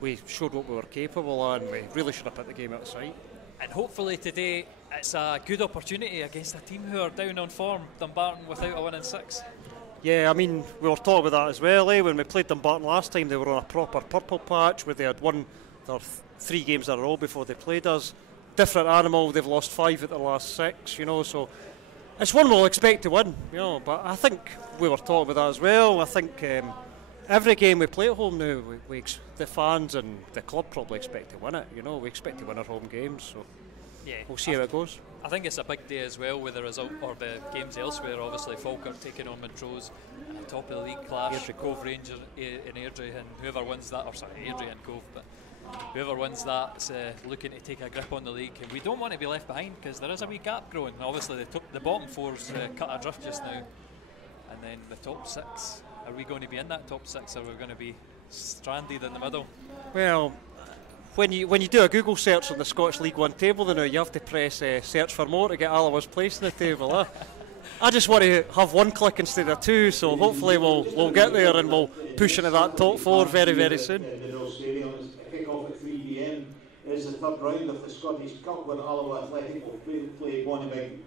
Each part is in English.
We showed what we were capable of, and we really should have put the game out of sight. And hopefully today it's a good opportunity against a team who are down on form, Dumbarton, without a win in 6. Yeah, I mean, we were talking about that as well. When we played Dumbarton last time, they were on a proper purple patch where they had won their 3 games in a row before they played us. Different animal, they've lost 5 at the last 6, so it's one we'll expect to win, but I think we were talking about that as well. I think every game we play at home now, the fans and the club probably expect to win it. We expect to win our home games, so yeah, we'll see how it goes. I think it's a big day as well with the result or the games elsewhere. Obviously, Falkirk taking on Montrose, and a top of the league clash, Cove Rangers in Airdrie, and whoever wins that, Airdrie and Cove, but whoever wins that is looking to take a grip on the league, and we don't want to be left behind because there is a wee gap growing. Obviously, the bottom 4's cut adrift just now, and then the top 6. Are we going to be in that top 6, or are we going to be stranded in the middle? Well, when you do a Google search on the Scottish League One table, then you have to press search for more to get Alloa's place in the table. I just want to have 1 click instead of 2, so hopefully we'll get there and we'll push into that top 4 very, very soon. Kick-off at 3 p.m. is the 3rd round of the Scottish Cup, where Alloa Athletic will play Bonnybig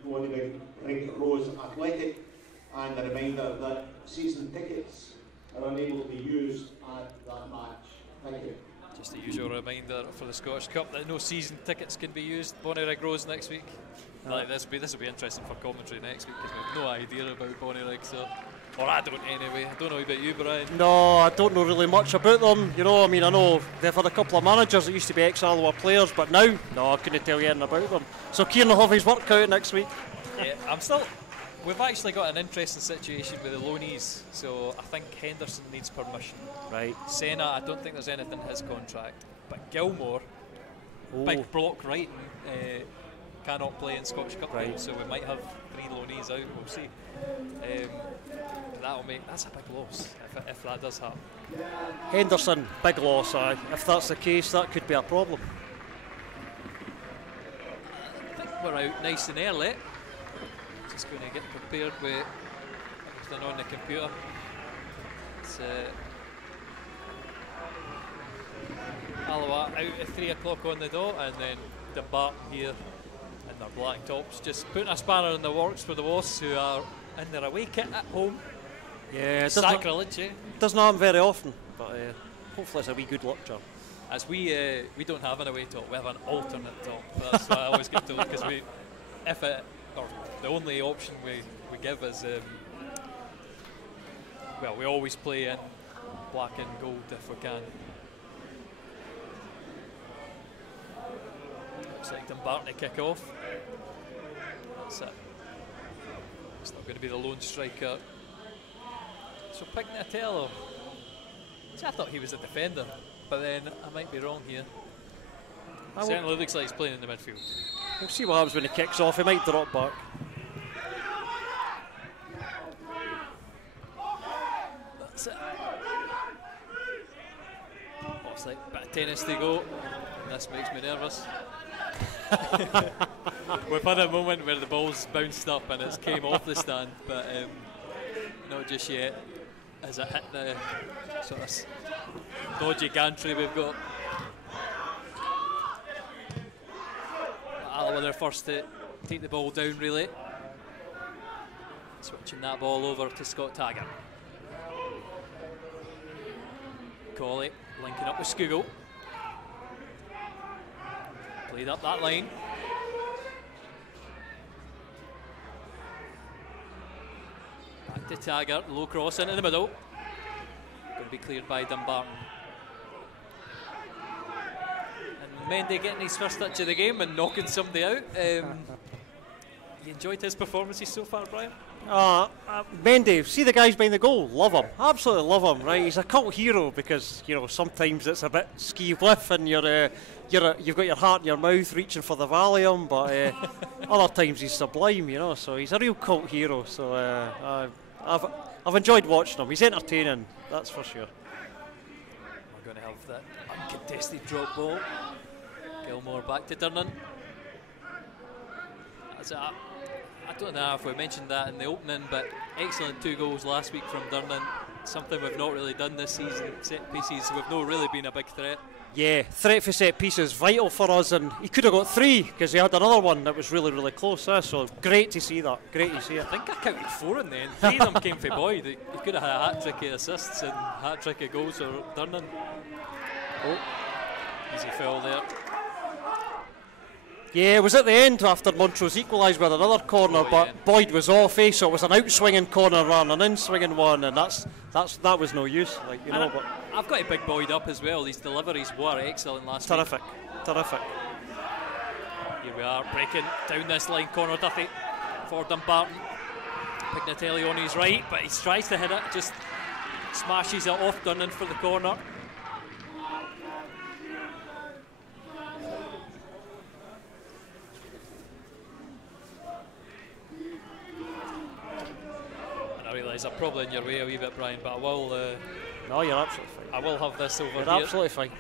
Rose Athletic. And a reminder that season tickets are unable to be used at that match. Thank you. Just the usual reminder for the Scottish Cup that no season tickets can be used. Bonnyrigg Rose next week. This will be interesting for commentary next week because we have no idea about Bonnyrigg, or I don't anyway. I don't know about you, Brian. No, I don't know really much about them. I know they've had a couple of managers that used to be ex-Alloa players, but now, no, I couldn't tell you anything about them. So Kieran will have his work out next week. Yeah, we've actually got an interesting situation with the loanees, so I think Henderson needs permission. Right. Senna, I don't think there's anything in his contract, but Gilmore, big block writing, cannot play in Scottish Cup games, so we might have 3 loanees out, we'll see. That's a big loss if that does happen. Henderson, big loss. If that's the case, that could be a problem. I think we're out nice and early. Just going to get prepared with everything on the computer. It's Alloa out at 3 o'clock on the dot, and then Dumbarton here in their black tops, just putting a spanner in the works for the Wasps, who are in their away kit at home. Yeah, sacrilege. Doesn't happen very often, but hopefully it's a wee good luck charm. As we don't have an away top, we have an alternate top. That's what I always get told, because the only option we give is we always play in black and gold if we can. Looks like Dumbarton to kick off. That's it. It's not going to be the lone striker. So Pignatello. See, I thought he was a defender, but then I might be wrong here. Certainly looks like he's playing in the midfield. We'll see what happens when he kicks off. He might drop back. That's it. Looks like a bit of tennis to go. This makes me nervous. We've had a moment where the ball's bounced up and it's came off the stand, but not just yet. As it hit the sort of dodgy gantry we've got. Alloa are first to take the ball down, really. Switching that ball over to Scott Taggart. Colley linking up with Skugel. Played up that line. Back to Taggart, low cross into the middle. Going to be cleared by Dumbarton. And Mendy getting his first touch of the game and knocking somebody out. You enjoyed his performances so far, Brian? Mendy, see the guys behind the goal, love him, absolutely love him, right? He's a cult hero because, sometimes it's a bit ski-whiff and you've got your heart in your mouth reaching for the Valium, but other times he's sublime, so he's a real cult hero, so I've enjoyed watching him. He's entertaining, that's for sure. We're going to have that uncontested drop ball. Gilmore back to Durnan. I don't know if we mentioned that in the opening, but excellent 2 goals last week from Durnan. something we've not really done this season. Set pieces, we've not really been a big threat. Yeah, threat for set pieces vital for us, and he could have got 3 because he had another one that was really, really close. So great to see that. Great to see it. I think I counted 4 in the end. 3 of them came for Boyd. He could have had a hat trick of assists and hat trick of goals for Durnan. Oh, easy foul there. Yeah, it was at the end after Montrose equalised with another corner, but Boyd was off, so it was an out-swinging corner rather than an in-swinging one, and that was no use, like, you know. But I've got to big Boyd up as well. His deliveries were excellent last week. Terrific. Here we are, breaking down this line, corner dirty for Dumbarton. Pignatelli on his right, but he tries to hit it, just smashes it off Durnan for the corner. I'm probably in your way a wee bit, Brian, but I will. No, you're absolutely fine. I will have this over here. You're absolutely fine.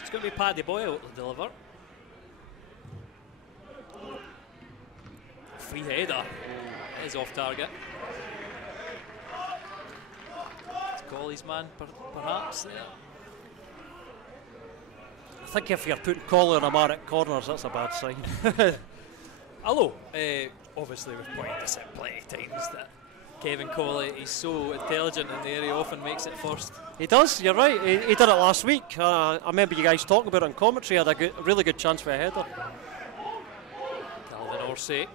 It's going to be Paddy Boyle to deliver. Free header. It is off target. It's Colley's man, perhaps there. I think if you're putting Collie on a man at corners, that's a bad sign. Alloa, obviously we've pointed this out plenty of times that Kevin Colley, he's so intelligent in the area, he often makes it first. He does, you're right, he did it last week. I remember you guys talking about it in commentary. He had a really good chance for a header. Calvin Orsay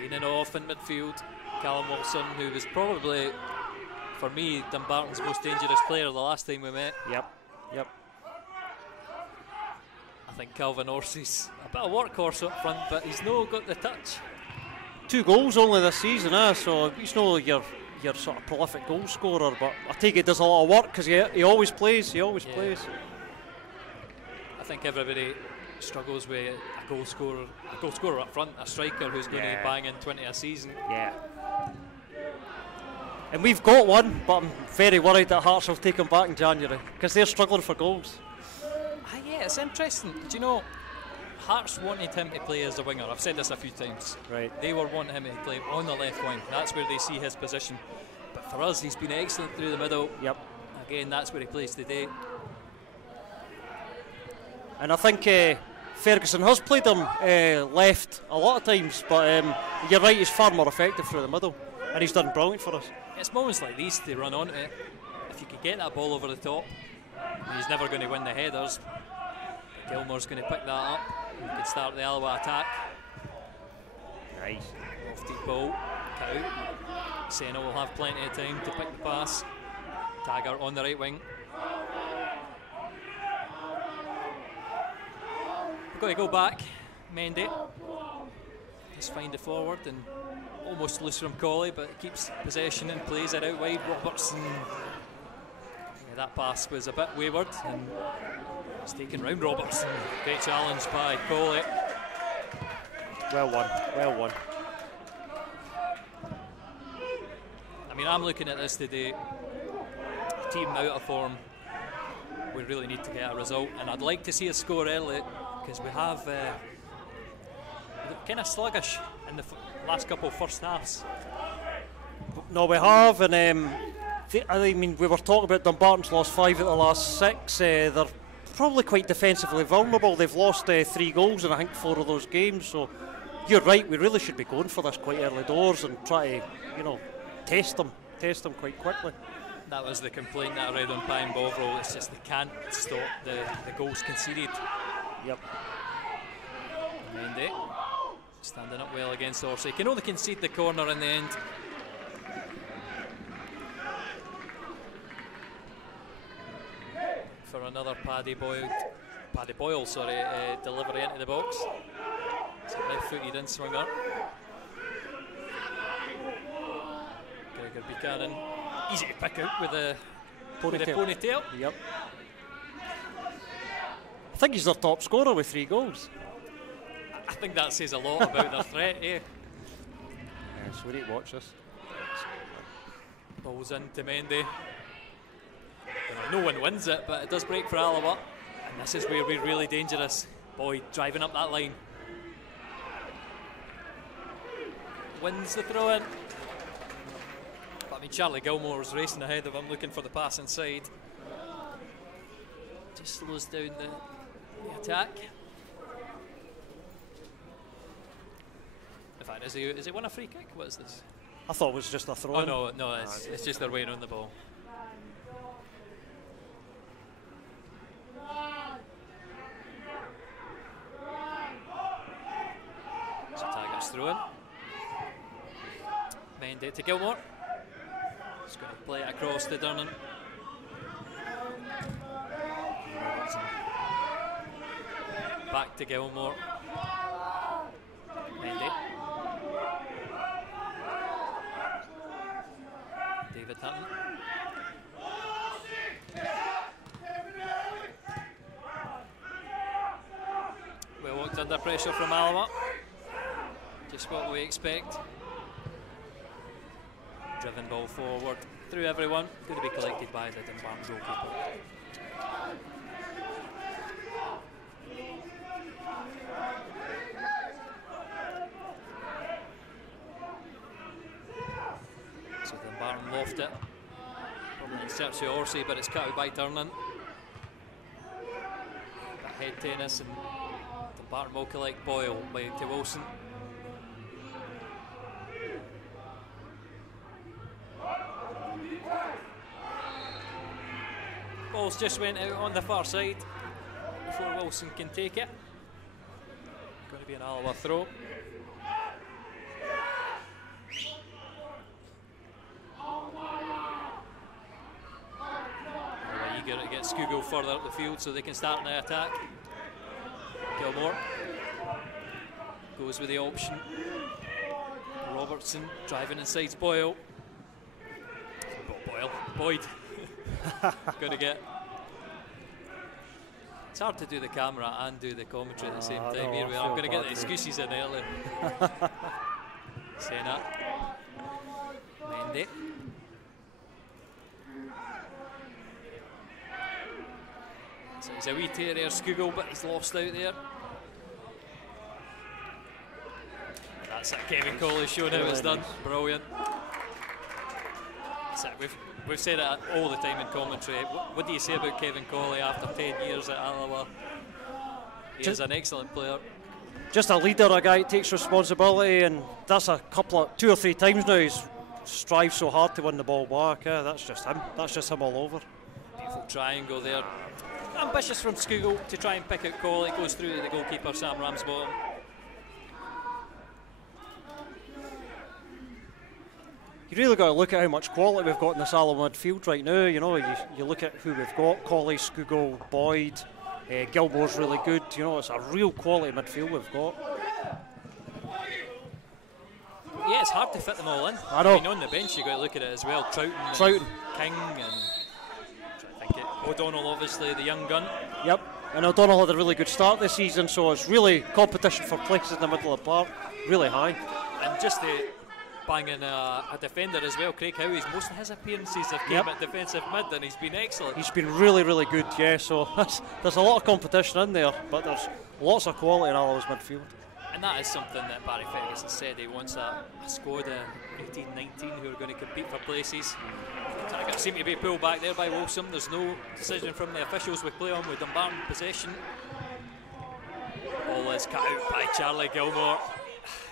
leaning off in midfield. Callum Wilson, who was probably, for me, Dumbarton's most dangerous player the last time we met. Yep. I think Calvin Orsay's a bit of workhorse up front, but he's not got the touch. 2 goals only this season, so he's not your sort of prolific goal scorer, but I take it does a lot of work because he always plays. Plays. I think everybody struggles with a goal scorer up front, a striker who's going to bang in 20 a season. Yeah. And we've got one, but I'm very worried that Hearts will take him back in January because they're struggling for goals. Yeah, it's interesting. Do you know, Hearts wanted him to play as a winger. I've said this a few times. Right. They were wanting him to play on the left wing. That's where they see his position. But for us, he's been excellent through the middle. Yep. Again, that's where he plays today. And I think Ferguson has played him left a lot of times, but you're right, he's far more effective through the middle. And he's done brilliant for us. It's moments like these they run onto it. If you could get that ball over the top, he's never going to win the headers. Gilmore's going to pick that up. We could start the Alloa attack. Nice. Off deep ball. Out. Seno will have plenty of time to pick the pass. Taggart on the right wing. We've got to go back. Mendy. Just find it forward and almost loose from Colley, but keeps possession and plays it out wide. Robertson. Yeah, that pass was a bit wayward and it's taken round Robertson. Great challenge by Colley. Well won. I mean, I'm looking at this today. Team out of form. We really need to get a result, and I'd like to see a score early because we have kind of sluggish in the last couple of first halves. No, we have, and I mean, we were talking about Dumbarton's lost 5 of the last 6. They're probably quite defensively vulnerable. They've lost 3 goals in I think 4 of those games. So you're right. We really should be going for this quite early doors and try to, test them quite quickly. That was the complaint that I read on Pine Bovril. It's just they can't stop the goals conceded. Yep. Mendy standing up well against Orsay. Can only concede the corner in the end. For another Paddy Boyle, delivery into the box. It's a left-footed in-swinger. Gregor Buchanan, easy to pick out with a ponytail. Yep. I think he's their top scorer with 3 goals. I think that says a lot about their threat, eh? Yes, we need to watch this. Balls into Mendy. No one wins it, but it does break for Alloa. And this is where we're really dangerous. Boyd driving up that line. Wins the throw in. But I mean, Charlie Gilmore's racing ahead of him, looking for the pass inside. Just slows down the attack. In fact, is he won a free kick? What is this? I thought it was just a throw. Oh no, it's just they're waiting on the ball. So Tigers throw in. Mendy to Gilmore. He's going to play it across to Durnan. Back to Gilmore. Mendy. David Hutton. Well worked under pressure from Alloa. Just what we expect. Driven ball forward through everyone. Going to be collected by the Dumbarton goalkeeper. So Dumbarton loft it. Probably in search of Orsi, but it's cut out by Durnan. That head tennis, and Dumbarton will collect Boyle to Wilson. Ball's just went out on the far side before Wilson can take it. Going to be an Alloa throw. Eager to get Scougall further up the field so they can start an attack. Gilmore goes with the option. Robertson driving inside Boyle. Boyd. Going to get. It's hard to do the camera and do the commentary at the same time. Here we are. I'm going to get the excuses in early. Saying that. Mendy. So he's a wee terrier, Scougall, but he's lost out there. That's it. Kevin Colley showing how it's done. Brilliant. That's it. We've said it all the time in commentary. What do you say about Kevin Colley after 10 years at Alloa? He is an excellent player. Just a leader, a guy that takes responsibility, and that's two or three times now he's strived so hard to win the ball back. That's just him. That's just him all over. Beautiful triangle there. Ambitious from Scougall to try and pick out Colley. It goes through to the goalkeeper, Sam Ramsbottom. You really got to look at how much quality we've got in this Alloa midfield right now. You know, you look at who we've got: Colley, Scougall, Boyd, Gilmore's really good. You know, it's a real quality midfield we've got. Yeah, it's hard to fit them all in. I know. I mean, on the bench you got to look at it as well. Troughton, King, and I think O'Donnell, obviously the young gun. Yep, and O'Donnell had a really good start this season, so it's really competition for places in the middle of the park, really high. And just the banging a defender as well. Craig Howie's, most of his appearances have came at defensive mid, and he's been excellent. He's been really, really good, yeah. So there's a lot of competition in there, but there's lots of quality in Alloa's midfield. And that is something that Barry Ferguson said. He wants a squad of 18, 19 who are going to compete for places. Tigers seem to be pulled back there by Wilson. There's no decision from the officials. We play on with Dumbarton possession. Ball is cut out by Charlie Gilmore.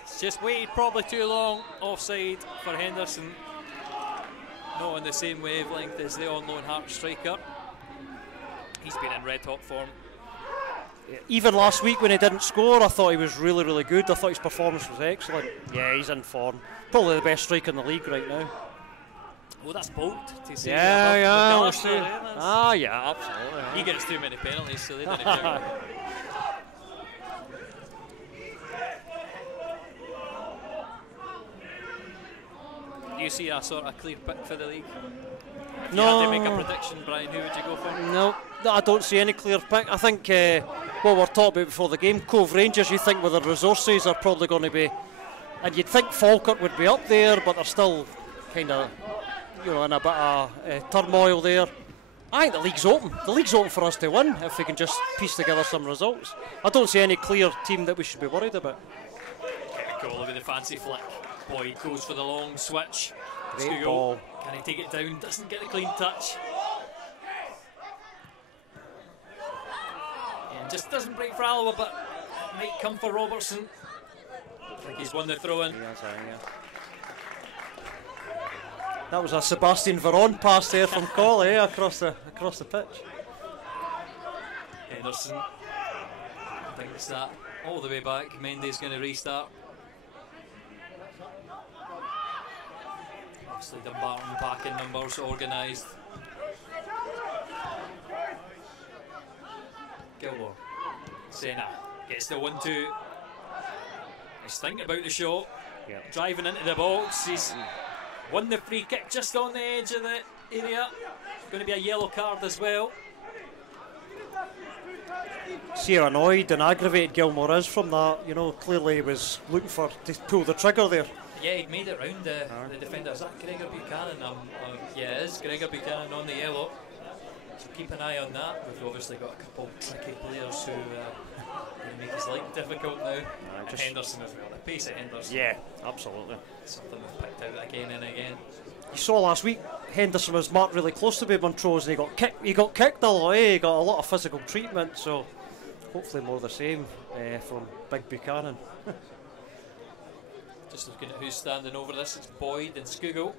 It's just waited probably too long. Offside for Henderson. Not on the same wavelength as the on loan Hearts striker. He's been in red hot form. Even last week when he didn't score, I thought he was really, really good. I thought his performance was excellent. Yeah, he's in form. Probably the best striker in the league right now. Well, that's bold to say. Yeah, absolutely. He gets too many penalties, so they didn't count. Do you see a sort of clear pick for the league? If you had to make a prediction, Brian, who would you go for? No, I don't see any clear pick. I think what we're talking about before the game, Cove Rangers, you think with their resources are probably going to be, and you'd think Falkirk would be up there, but they're still kind of, in a bit of turmoil there. I think the league's open. The league's open for us to win if we can just piece together some results. I don't see any clear team that we should be worried about. Goal with the fancy flick. Boyd goes for the long switch. Great ball. Can he take it down? Doesn't get a clean touch. And just doesn't break for Alloa, but it might come for Robertson. I think he's won the throw-in. That was a Sebastian Veron pass there from Colley across the pitch. Henderson thinks that all the way back. Mendy's going to restart. Obviously Dumbarton back in numbers, organised. Gilmore. Senna gets the 1-2. He's thinking about the shot. Yep. Driving into the box. He's won the free kick just on the edge of the area. Going to be a yellow card as well. See how annoyed and aggravated Gilmore is from that. You know, clearly he was looking to pull the trigger there. Yeah, he'd made it round the defender. Is that Gregor Buchanan? Yeah, it is Gregor Buchanan on the yellow. So keep an eye on that. We've obviously got a couple tricky players who make his life difficult now. And Henderson as well. The pace of Henderson. Yeah, absolutely. Something we've picked out again and again. You saw last week, Henderson was marked really close to Montrose and he got kicked. He got kicked a lot. He got a lot of physical treatment. So hopefully more the same from Big Buchanan. Just looking at who's standing over this, it's Boyd and Skugel.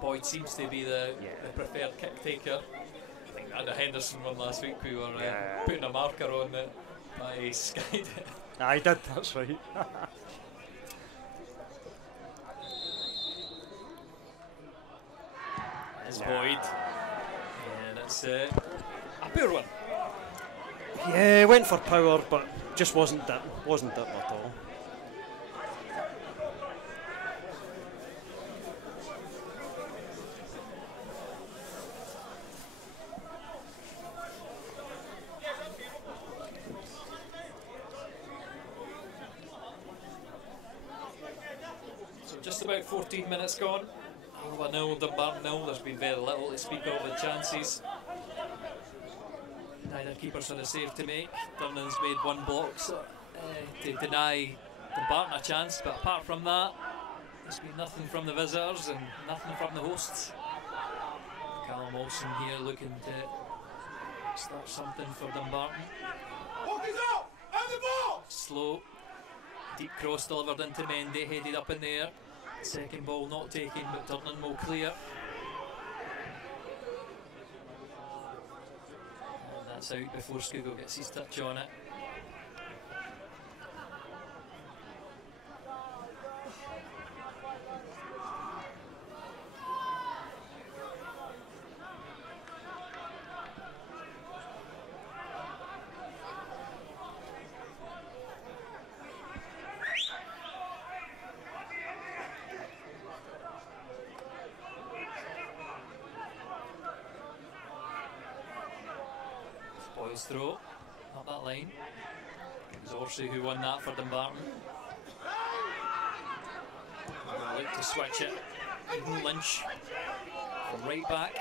Boyd seems to be the preferred kick taker. I think that the Henderson one last week, we were putting a marker on it by Sky. I did, that's right. It's Boyd. And it's a poor one. Yeah, went for power, but just wasn't it at all. Just about 14 minutes gone. Alloa 0, Dumbarton 0. There's been very little to speak of with chances. Neither keepers had a save to make. Durnan's made one block to deny Dumbarton a chance, but apart from that, there's been nothing from the visitors and nothing from the hosts. Callum Olsen here looking to start something for Dumbarton. Slow. Deep cross delivered into Mendy, headed up in the air. Second ball not taken, but Durnan will clear. And that's out before Skugel gets his touch on it. Throw up that line. It was Orsi who won that for Dumbarton. We'll look to switch it. Even Lynch from right back,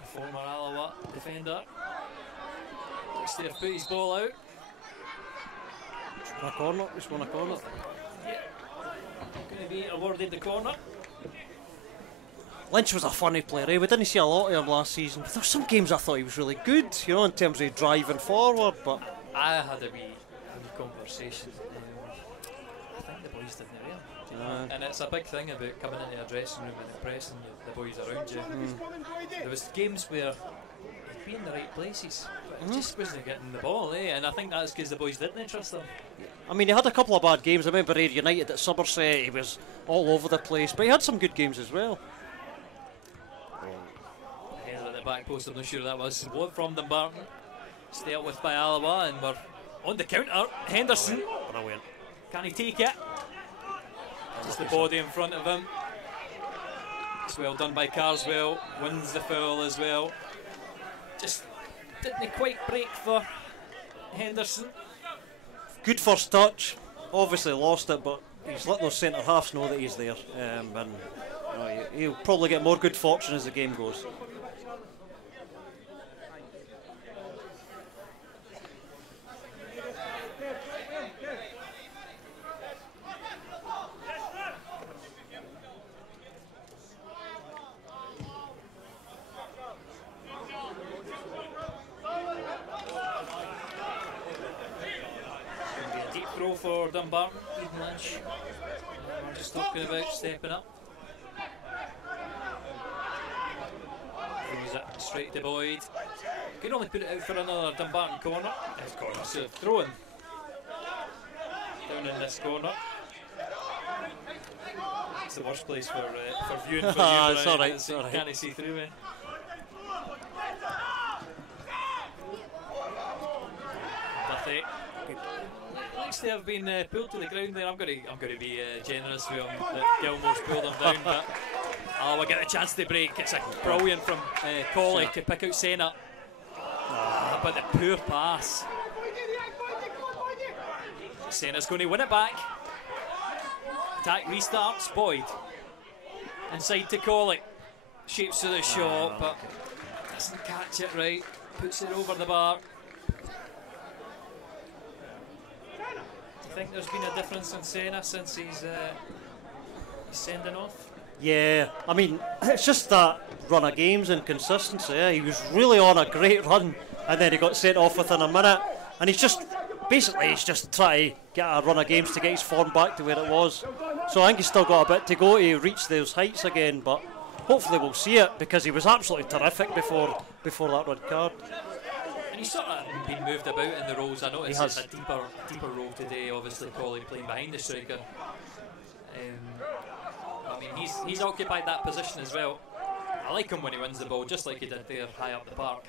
the former Alloa defender. Looks to have put his ball out. Just won a corner. Yeah. Going to be awarded the corner. Lynch was a funny player, We didn't see a lot of him last season, but there were some games I thought he was really good, you know, in terms of driving forward, but... I had a wee conversation. I think the boys didn't really. And it's a big thing about coming into a dressing room and impressing the boys around you. There was games where he'd be in the right places, but he just wasn't getting the ball, And I think that's because the boys didn't trust him. I mean, he had a couple of bad games. I remember Ayr United at Somerset, he was all over the place, but he had some good games as well. Header at the back post, I'm not sure that was. One from Dumbarton. Dealt with by Alloa, and we're on the counter. Henderson. Brilliant. Can he take it? Just the body in front of him. It's well done by Carswell. Wins the foul as well. Just didn't quite break for Henderson. Good first touch. Obviously lost it, but he's let those centre halves know that he's there. And he'll probably get more good fortune as the game goes. for Dumbarton. Eden Lynch. We're just talking about stepping up. Throws it straight to Boyd. Could only put it out for another Dumbarton corner. It's corner, so throw-in. Down in this corner. It's the worst place for viewing for you. It's alright, it's you alright. can't see through me. But looks to have been pulled to the ground there. I'm going to be generous with him that Gilmore's pulled him down, but we get a chance to break. It's a brilliant from Colley to pick out Senna. But the poor pass. Senna's going to win it back. Attack restarts. Boyd inside to Colley. Shapes to the shot, but doesn't catch it right. Puts it over the bar. Do you think there's been a difference in Senna since he's sending off? Yeah, I mean, it's just that run of games and consistency. Yeah? He was really on a great run, and then he got sent off within a minute, and he's just trying to get a run of games to get his form back to where it was. So I think he's still got a bit to go to reach those heights again, but hopefully we'll see it, because he was absolutely terrific before that red card. And he's sort of been moved about in the roles. I noticed it's a deeper role today, obviously Colley playing behind the striker. I mean, he's occupied that position as well. I like him when he wins the ball, just like he did there high up the park.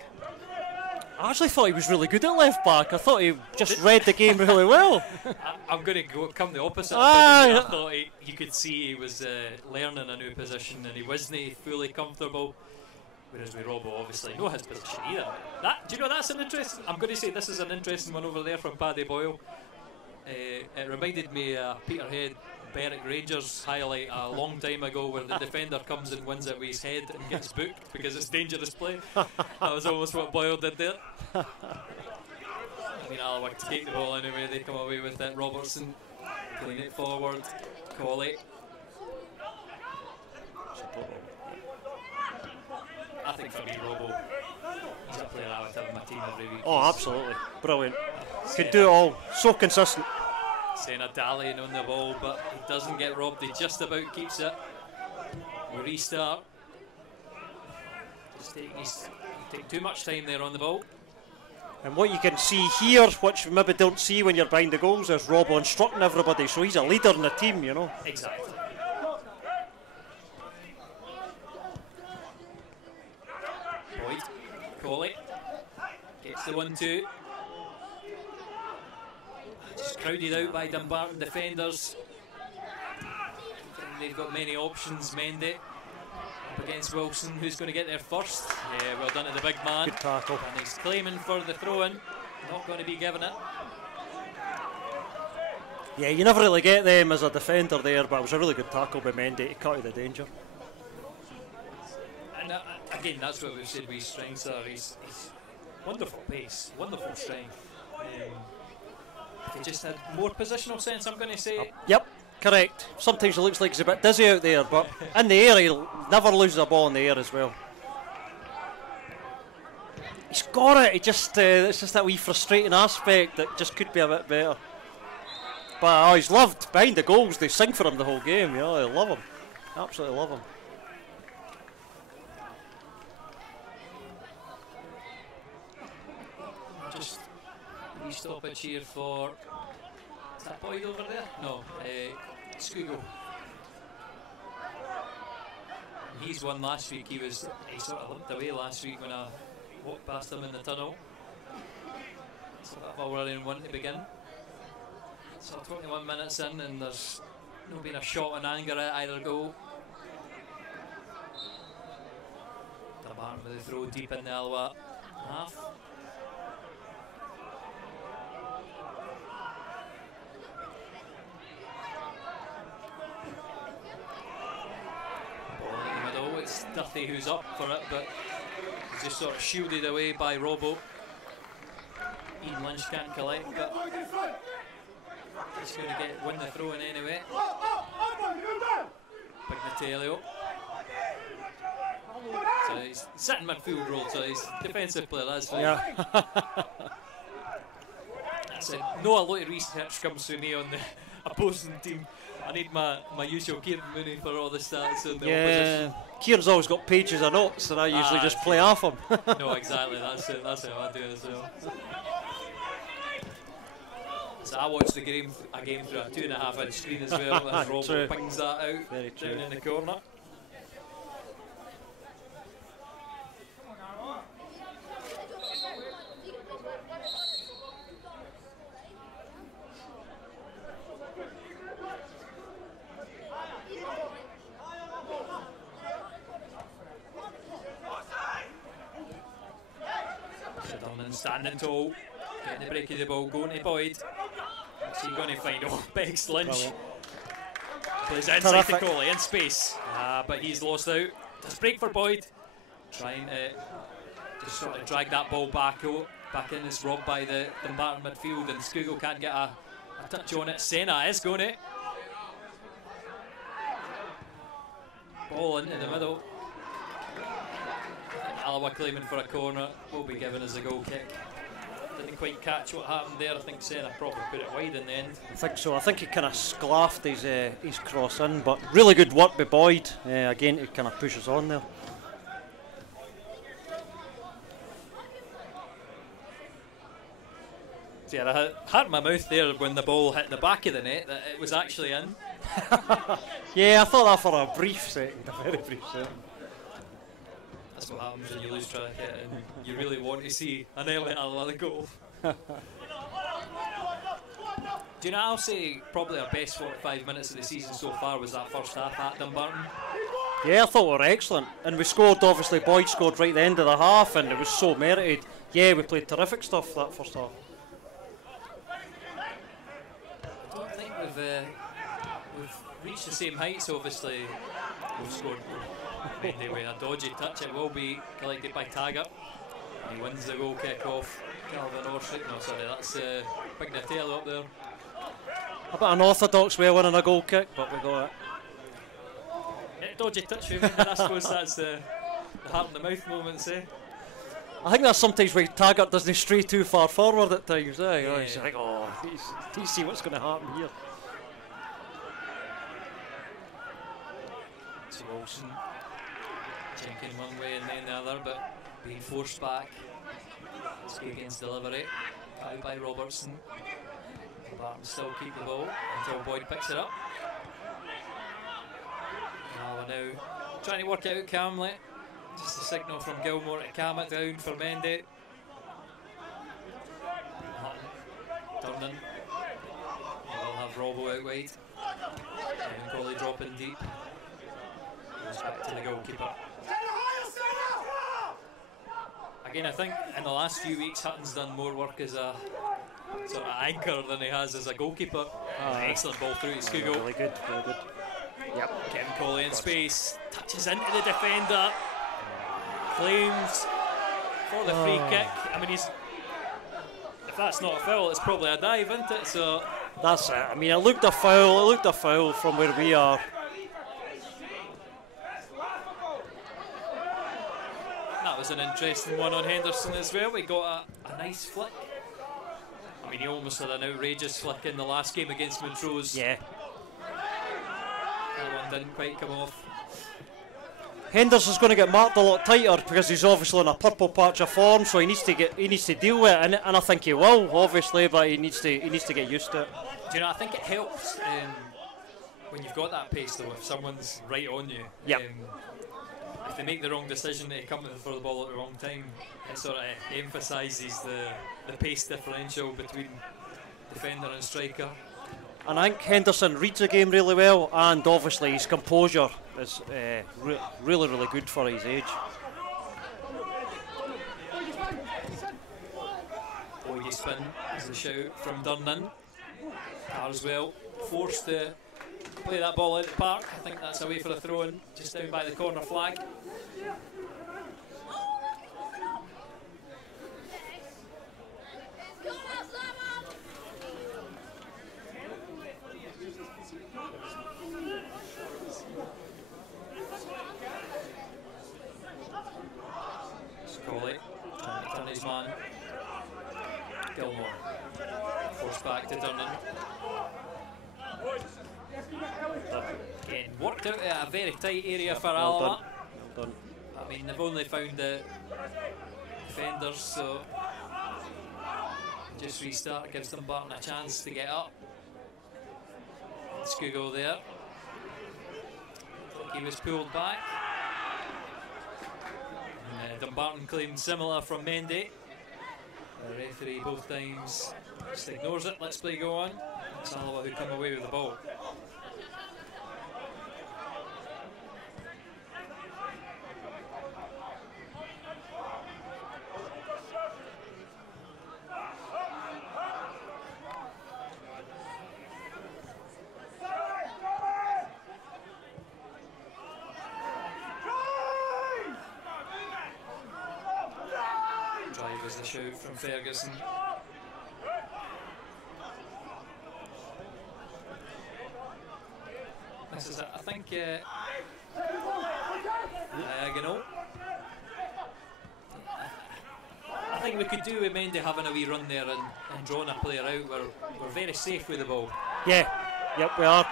I actually thought he was really good at left back. I thought he just read the game really well. I'm going to come the opposite. I thought you could see he was learning a new position and he wasn't fully comfortable. Whereas with Robbo, obviously, know his position either. Do you know, that's an interesting. I'm going to say this is an interesting one over there from Paddy Boyle. It reminded me of Peterhead Berwick Rangers highlight a long time ago where the defender comes and wins it with his head and gets booked because it's dangerous play. That was almost what Boyle did there. I mean, Alloa take the ball anyway, they come away with it. Robertson playing it forward. Colley. I think for me, Robbo, he's a player I would have in my team every week. Oh, absolutely. Brilliant. Could do it all. So consistent. Senna dallying on the ball, but he doesn't get robbed. He just about keeps it. We restart. Just take too much time there on the ball. And what you can see here, which you maybe don't see when you're behind the goals, is Robbo instructing everybody, so he's a leader in the team, you know. Exactly. Boyd, Colley gets the 1-2. Just crowded out by Dumbarton defenders. They've got many options. Mendy up against Wilson. Who's going to get there first? Yeah, well done to the big man. Good tackle. And he's claiming for the throw-in. Not going to be given it. Yeah, you never really get them as a defender there, but it was a really good tackle by Mendy to cut out the danger. And again, that's what we've said with his strengths are. He's wonderful pace, wonderful strength. If he just had more positional sense, I'm going to say. Yep, correct. Sometimes it looks like he's a bit dizzy out there, but in the air, he'll never lose a ball in the air as well. He's got it. It's just that wee frustrating aspect that just could be a bit better. But he's loved behind the goals. They sing for him the whole game. You know, they love him. Absolutely love him. Just stoppage here for. Is that Boyd over there? No, Scugo. He's won last week. He sort of limped away last week when I walked past him in the tunnel. It's a bit of a worrying one to begin. So 21 minutes in and there's not been a shot in anger at either goal. Dumbarton with the throw deep in the Alloa half. Ball in the middle, it's Duffy who's up for it, but he's just sort of shielded away by Robbo. Eden Lynch can't collect, but he's going to win the throw in anyway. Pignatello. So he's sitting midfield role, so he's defensive player, that's fine. Yeah. said, no, a lot of research comes through me on the opposing team. I need my usual Kieran Mooney for all the stats of the opposition. Kieran's always got pages of notes, and I usually just play off him. No, exactly. That's it. That's how I do it as well. So I watched a game through a 2.5-inch screen as well, as Rob pings that out down in the corner. Standing tall, getting the break of the ball, going to Boyd. What's he going to find? Oh, big Lynch. Plays inside the goalie in space, but he's lost out. Does break for Boyd, trying to just sort of drag that ball back in. It's robbed by the Dumbarton midfield, and Skugel can't get a touch on it. Senna is going it. Ball into the middle. Alloa claiming for a corner, will be given as a goal kick. Didn't quite catch what happened there. I think Senna probably put it wide in the end. I think so. I think he kind of sclaffed his cross in, but really good work by Boyd. Again, he kind of pushes on there. So yeah, I had my mouth there when the ball hit the back of the net that it was actually in. Yeah, I thought that for a brief second, a very brief second. That's what happens when you lose track of it and you really want to see an element of the goal. Do you know, I'll say probably our best 45 minutes of the season so far was that first half at Dumbarton. Yeah, I thought we were excellent. And we scored, obviously, Boyd scored right at the end of the half, and it was so merited. Yeah, we played terrific stuff that first half. I don't think we've reached the same heights, obviously. We've scored anyway, a dodgy touch. It will be collected by Taggart. He wins the goal kick off Calvin Orsick. No, sorry, that's Big Natello up there. A bit unorthodox way of winning a goal kick, but we got it. Yeah, dodgy touch for him, but I suppose that's the heart in the mouth moments, eh? I think that's sometimes where Taggart doesn't stray too far forward at times. Eh? Yeah. He's like, oh, do you see what's going to happen here? So Wilson chinking one way and then the other, but being forced back. Skagan's delivery, out by Robertson. Barton still keep the ball until Boyd picks it up. Now we're now trying to work it out calmly. Just a signal from Gilmore to calm it down for Mendy. Durnan. We'll have Robbo out wide. And Coley dropping deep. Goes back to the goalkeeper. Again, I think in the last few weeks Hutton's done more work as a sort of anchor than he has as a goalkeeper. Excellent ball through to Skugel. Really good, really good. Yep. Kevin Coley in space, touches into the defender, claims for the free kick. I mean, if that's not a foul, it's probably a dive, isn't it? So that's it. I mean, it looked a foul from where we are. That was an interesting one on Henderson as well. We got a nice flick. I mean, he almost had an outrageous flick in the last game against Montrose. Yeah. That one didn't quite come off. Henderson's going to get marked a lot tighter because he's obviously in a purple patch of form, so he needs to deal with it, and I think he will, obviously, but he needs to get used to it. Do you know? I think it helps when you've got that pace, though. If someone's right on you, yep. If they make the wrong decision to come for the ball at the wrong time, it sort of emphasises the pace differential between defender and striker. And I think Henderson reads the game really well, and obviously his composure is really, really good for his age. Boydie spin is the shout from Durnan. Carswell forced to play that ball out the park. I think that's away for a throw-in, just down by the corner flag. Coley trying to turn his man. Gilmore forced back to Durnan. Again, worked out a very tight area for Alloa. Well done. I mean, they've only found the defenders, so just restart gives Dumbarton a chance to get up. Scugo there. I think he was pulled back. And Dumbarton claimed similar from Mendy. The referee both times just ignores it. Let's play go on. It's Alloa who come away with the ball. The shout from Ferguson. This is it, I think. Diagonal. I think we could do with Mendy having a wee run there and drawing a player out. We're very safe with the ball. Yeah, yep, we are.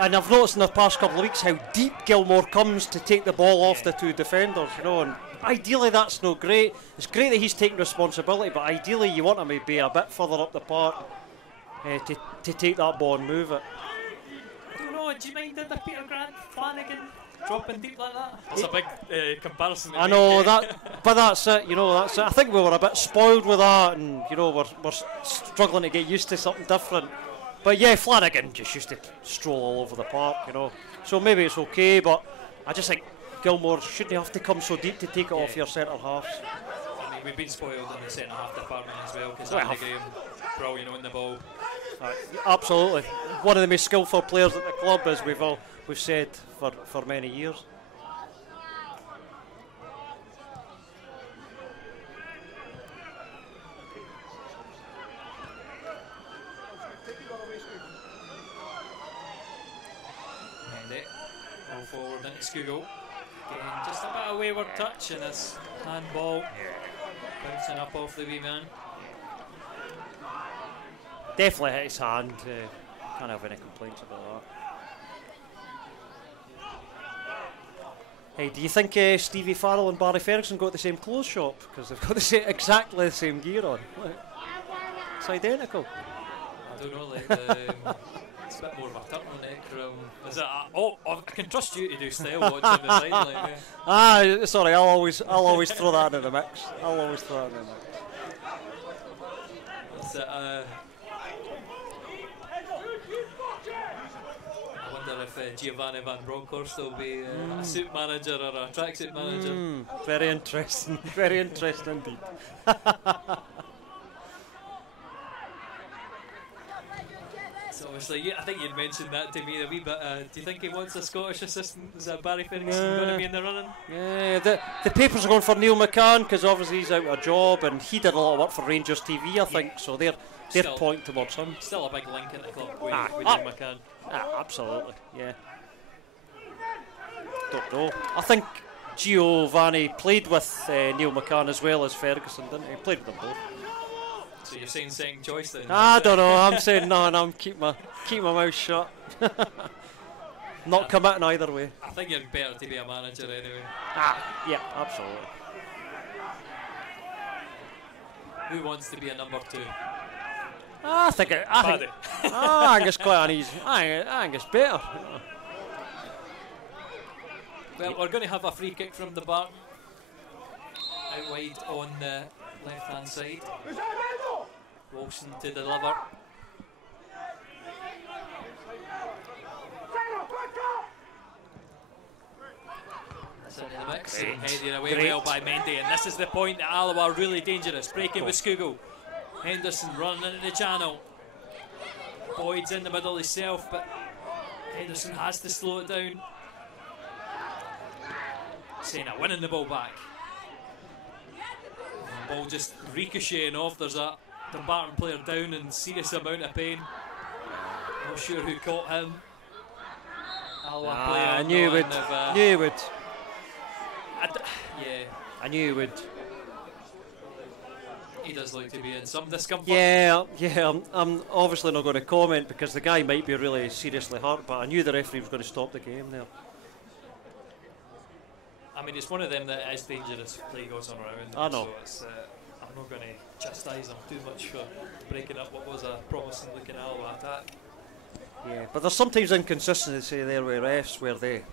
And I've noticed in the past couple of weeks how deep Gilmore comes to take the ball off the two defenders, you know, and ideally that's no great. It's great that he's taking responsibility, but ideally you want him to be a bit further up the park to take that ball and move it. I don't know, do you mind the Peter Grant Flanagan dropping deep like that? That's a big comparison. I know that, but that's it, you know, that's it. I think we were a bit spoiled with that, and you know, we're struggling to get used to something different. But yeah, Flanagan just used to stroll all over the park, you know. So maybe it's okay, but I just think Gilmore shouldn't have to come so deep to take it off your centre halves. I mean, we've been spoiled in the centre half department as well, because Andy Graham, brilliant on the ball. Absolutely, one of the most skillful players at the club, as we've said for many years. Forward into Scugo. Again, just a bit of wayward touch and his handball bouncing up off the wee man. Definitely hit his hand. Can't have any complaints about that. Hey, do you think Stevie Farrell and Barry Ferguson got the same clothes shop? Because they've got exactly the same gear on. It's identical. I don't know, like it's a bit more of a turtleneck. Is it? I can trust you to do style watch on the side. Like, sorry, I'll always throw that in the mix. I'll always throw that in the mix. That's it. I wonder if Giovanni Van Bronckhorst will be a suit manager or a tracksuit manager. Very interesting. Very interesting indeed. Obviously, I think you'd mentioned that to me a wee bit. Do you think he wants a Scottish assistant? Is that Barry Ferguson going to be in the running? Yeah, the papers are going for Neil McCann because obviously he's out of a job and he did a lot of work for Rangers TV, I think. So they're pointing towards him. Still a big link in the club with Neil McCann. Absolutely, yeah. Don't know. I think Giovanni played with Neil McCann as well as Ferguson, didn't he? He played with them both. So you're saying second choice then? I don't know. I'm saying no, and I'm keep my mouth shut. Not committing either way. I think you're better to be a manager anyway. Yeah, absolutely. Who wants to be a number 2? I think it's quite uneasy. I think it's better. Well, we're going to have a free kick from Dumbarton. Out wide on the left hand side. Wilson to deliver. That's into the mix. Heading away well by Mendy, and this is the point that Alloa are really dangerous. Breaking with Scugo. Henderson running into the channel. Boyd's in the middle himself, but Henderson has to slow it down. Sena winning the ball back. The ball just ricocheting off. There's a Dumbarton player down in serious amount of pain. Not sure who caught him. Alloa player. I knew you would. Yeah. I knew you would. He does look to be in some discomfort. Yeah, I'm obviously not going to comment because the guy might be really seriously hurt, but I knew the referee was going to stop the game there. I mean, it's one of them that is dangerous if play goes on around. I know. So it's, I'm not going to chastise him too much for breaking up what was a promising looking Alloa attack. Yeah, but there's sometimes inconsistency there with refs where they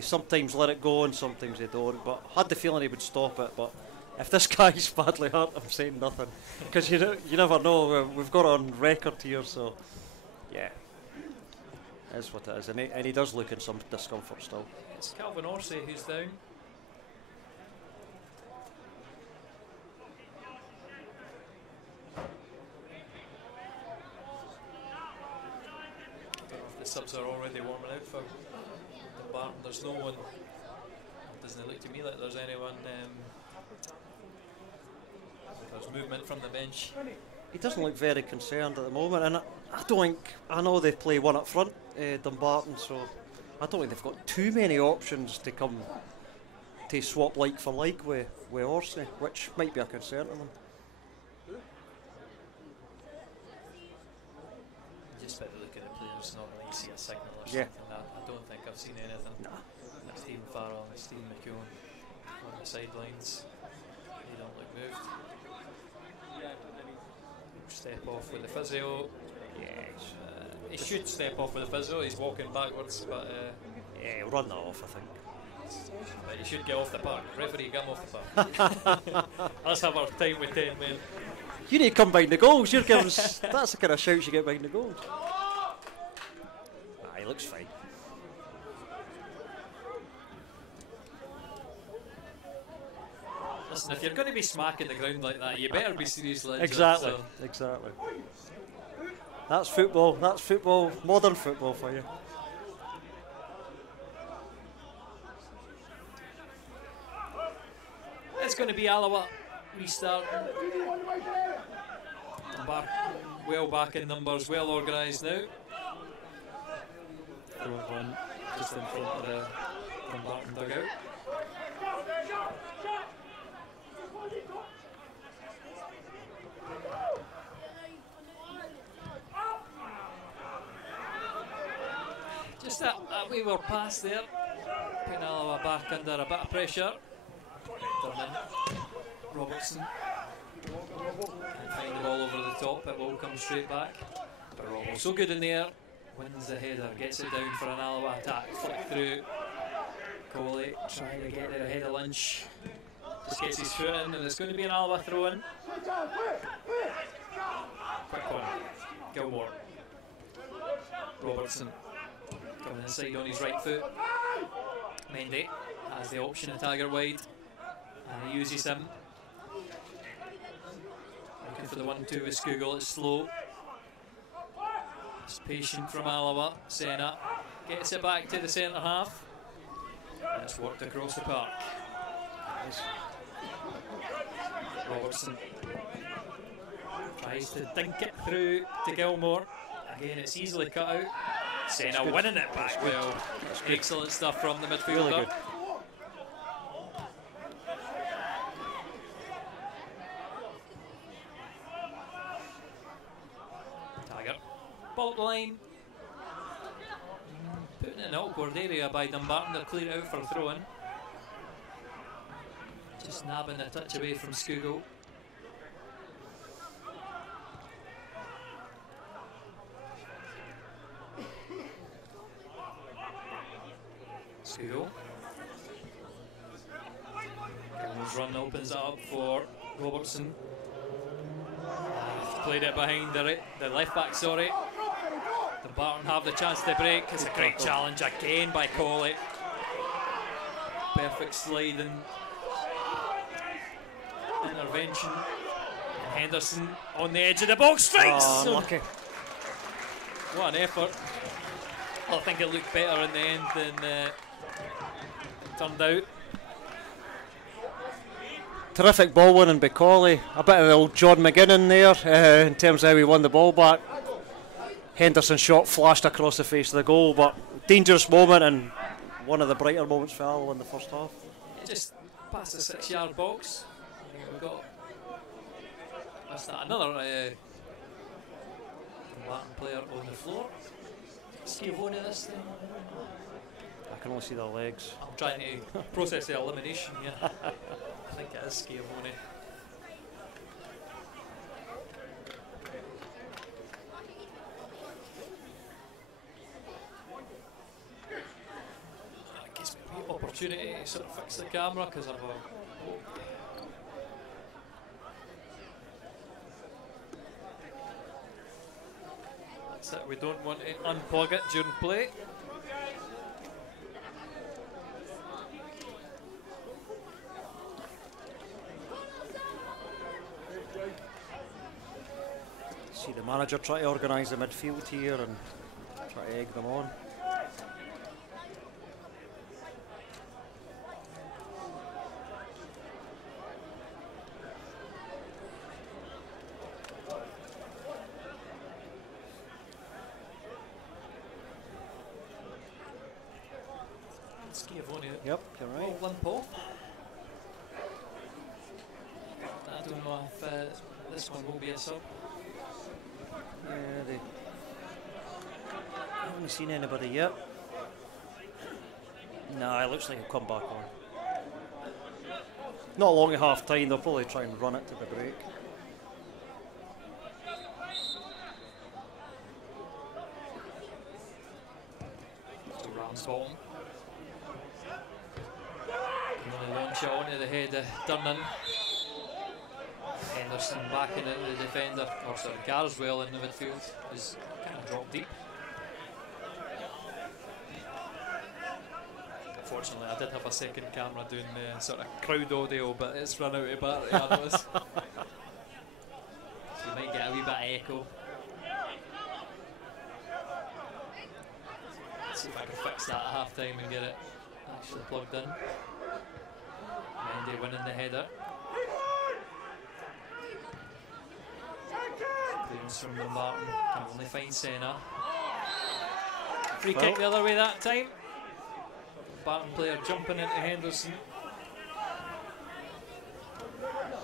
sometimes let it go and sometimes they don't. But I had the feeling he would stop it. But if this guy's badly hurt, I'm saying nothing because you never know. We've got it on record here, so yeah, it is what it is, and he does look in some discomfort still. It's Calvin Orsay who's down. The subs are already warming out for Dumbarton. There's no one. It doesn't look to me like there's anyone. There's movement from the bench. He doesn't look very concerned at the moment, and I don't think. I know they play one up front, Dumbarton, so I don't think they've got too many options to come to swap like for like with Orsay, which might be a concern to them. Just by the look of the players, normally you see a signal or Yeah. something. I don't think I've seen anything. Nah. Stephen Farrell and Stephen McKeown on the sidelines. They don't look moved. Step off with the physio. Yes. He should step off with the physio. He's walking backwards, but Yeah, he'll run that off, I think. but he should get off the park. Referee, get him off the park. Let's have our time with 10 men. You need to come behind the goals. You're giving that's the kind of shouts you get behind the goals. He looks fine. Listen, if you're going to be smacking the ground like that, you better be seriously injured. Exactly, So. exactly. That's football, modern football for you. It's going to be Alloa restart. Dumbarton well back in numbers, well organised now. Throw one just in front of the Dumbarton dugout. Just that we were past there, putting Alloa back under a bit of pressure. Robertson can't find the ball over the top, it will come straight back. But Robo so good in the air, wins the header, gets it down for an Alloa attack, flick through. Coley trying to get there ahead of Lynch, just gets his foot in, and it's going to be an Alloa throw in. Quick one, Gilmore. Robertson coming inside on his right foot. Mendy has the option to tag her wide, and he uses him. Looking for the 1-2 with Skugel, it's slow. It's patient from Alloa. Senna gets it back to the centre half. And it's worked across the park. Robertson tries to dink it through to Gilmore. Again, it's easily cut out. Senna winning it back well. Excellent stuff from the midfielder. Really good. Tiger. Ball up the line. Putting it in an awkward area by Dumbarton. They'll clear it out for a throw in. Just nabbing a touch away from Skugel. Skugel. Gilmore's run opens it up for Robertson. Played it behind the left back, sorry. Dumbarton have the chance to break. It's a great challenge again by Coley. Perfect sliding intervention. And Henderson on the edge of the box strikes. Oh, unlucky. What an effort. Well, I think it looked better in the end than it turned out. Terrific ball winning by Coley. A bit of the old John McGinnon there in terms of how he won the ball back. Henderson's shot flashed across the face of the goal, but dangerous moment and one of the brighter moments for Alloa in the first half. Just past the 6-yard box. We've got That's that. Another Dumbarton player on the floor. Schiavone this thing. I can only see their legs. I'm trying to process the elimination here. I think it is Schiavone. That gives me a wee opportunity to sort of fix the camera because I've that's it, we don't want to unplug it during play. See the manager try to organise the midfield here and try to egg them on. Schiavone. Yep, you're right. Limp off. I don't know if this one will be a sub. Yeah, they haven't seen anybody yet. Nah, it looks like he'll come back on. Not long at half time, they'll probably try and run it to the break. So Ramsbottom. And then a long shot onto the head of Durnan. Henderson backing it, the defender, or sorry, Carswell in the midfield is kind of dropped deep. Unfortunately, I did have a second camera doing the sort of crowd audio, but it's run out of battery, I noticed. So you might get a wee bit of echo. Let's see if I can fix that at half time and get it actually plugged in. Mendy winning the header. Clearance from Dumbarton, can only find Senna. Free kick the other way that time. Dumbarton player jumping into Henderson.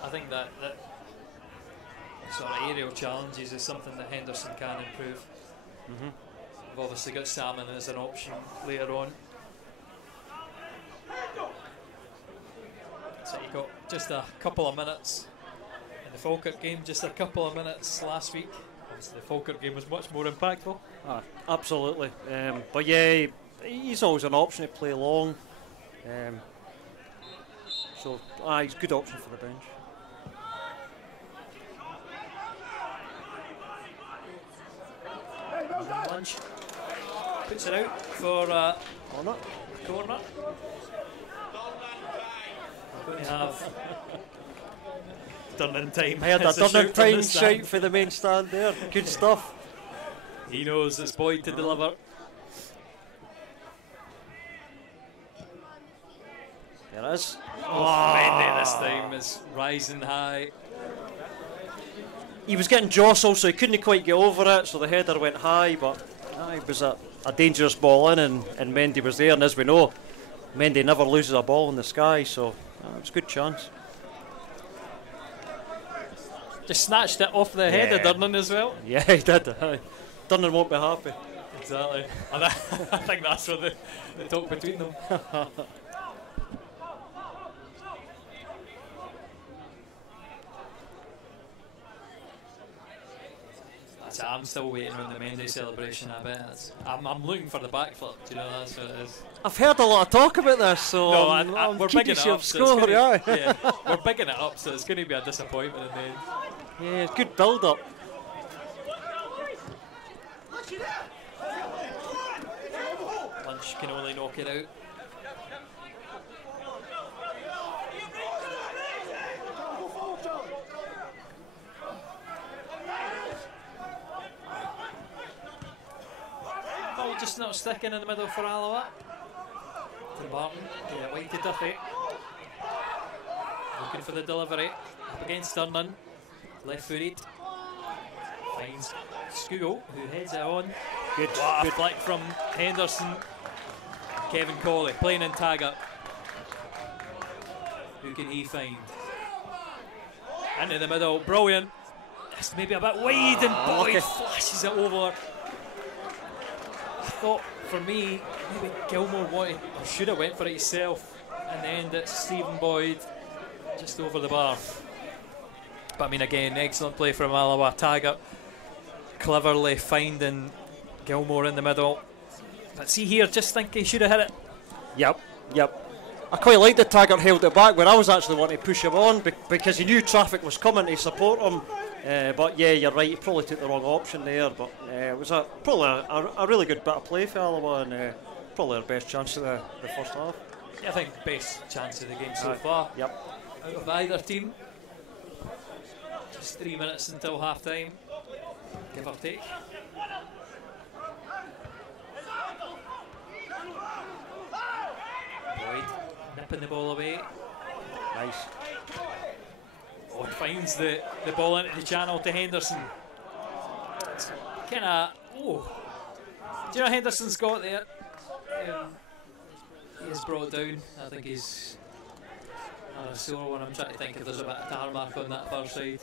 I think that sort of aerial challenges is something that Henderson can improve. We've obviously got Salmon as an option later on. So you got just a couple of minutes in the Falkirk game, just a couple of minutes last week. Obviously the Falkirk game was much more impactful. Absolutely. But yeah, he's always an option to play long. So he's a good option for the bench. Lunch puts it out for Corner. corner. We're going to have Durnan time. I had a It's a Durnan shout from time the stand. shout for the main stand there. Good stuff. He knows it's Boyd to deliver. There it is. Mendy this time is rising high. He was getting jostled, so he couldn't quite get over it, so the header went high, but it was a dangerous ball in, and Mendy was there, and as we know, Mendy never loses a ball in the sky, so it was a good chance. Just snatched it off the head of Durnan as well. Yeah, he did. Durnan won't be happy. Exactly. And I think that's what the talk between them. I'm still waiting on the Mendy celebration, I bet. I'm looking for the backflip, do you know, that's what it is. I've heard a lot of talk about this, so no, I'm we're keen bigging to it see up, him so score, yeah, we're bigging it up, so it's going to be a disappointment in the end. Yeah, it's good build-up. Lunch can only knock it out. Ball just not sticking in the middle for Alloa. Dumbarton, yeah, wide to Duffy. Looking for the delivery. Up against Durnan. Left footed. Finds Scugo, who heads it on. Good. Good flick from Henderson. Kevin Colley playing in tag up. Who can he find? Into the middle, brilliant. It's maybe a bit wide, and Boyd flashes it over. I thought, for me, maybe Gilmore wanted, or should have went for it himself, and then it's Stephen Boyd just over the bar. But I mean, again, excellent play from Alloa. Taggart cleverly finding Gilmore in the middle. But see here, just think he should have hit it. Yep. I quite liked that Taggart held it back when I was actually wanting to push him on because he knew traffic was coming to support him. But yeah, you're right, he probably took the wrong option there. But it was probably a really good bit of play for Alloa, and probably our best chance of the first half. Yeah, I think best chance of the game so far. Yep. Out of either team. Just 3 minutes until half time, give or take. Boyd nipping the ball away. Nice. Oh, he finds the ball into the channel to Henderson. Kind of, do you know Henderson's got there? He is brought down. I think he's a sore one. I'm trying to think if there's a bit of tarmac on that far side.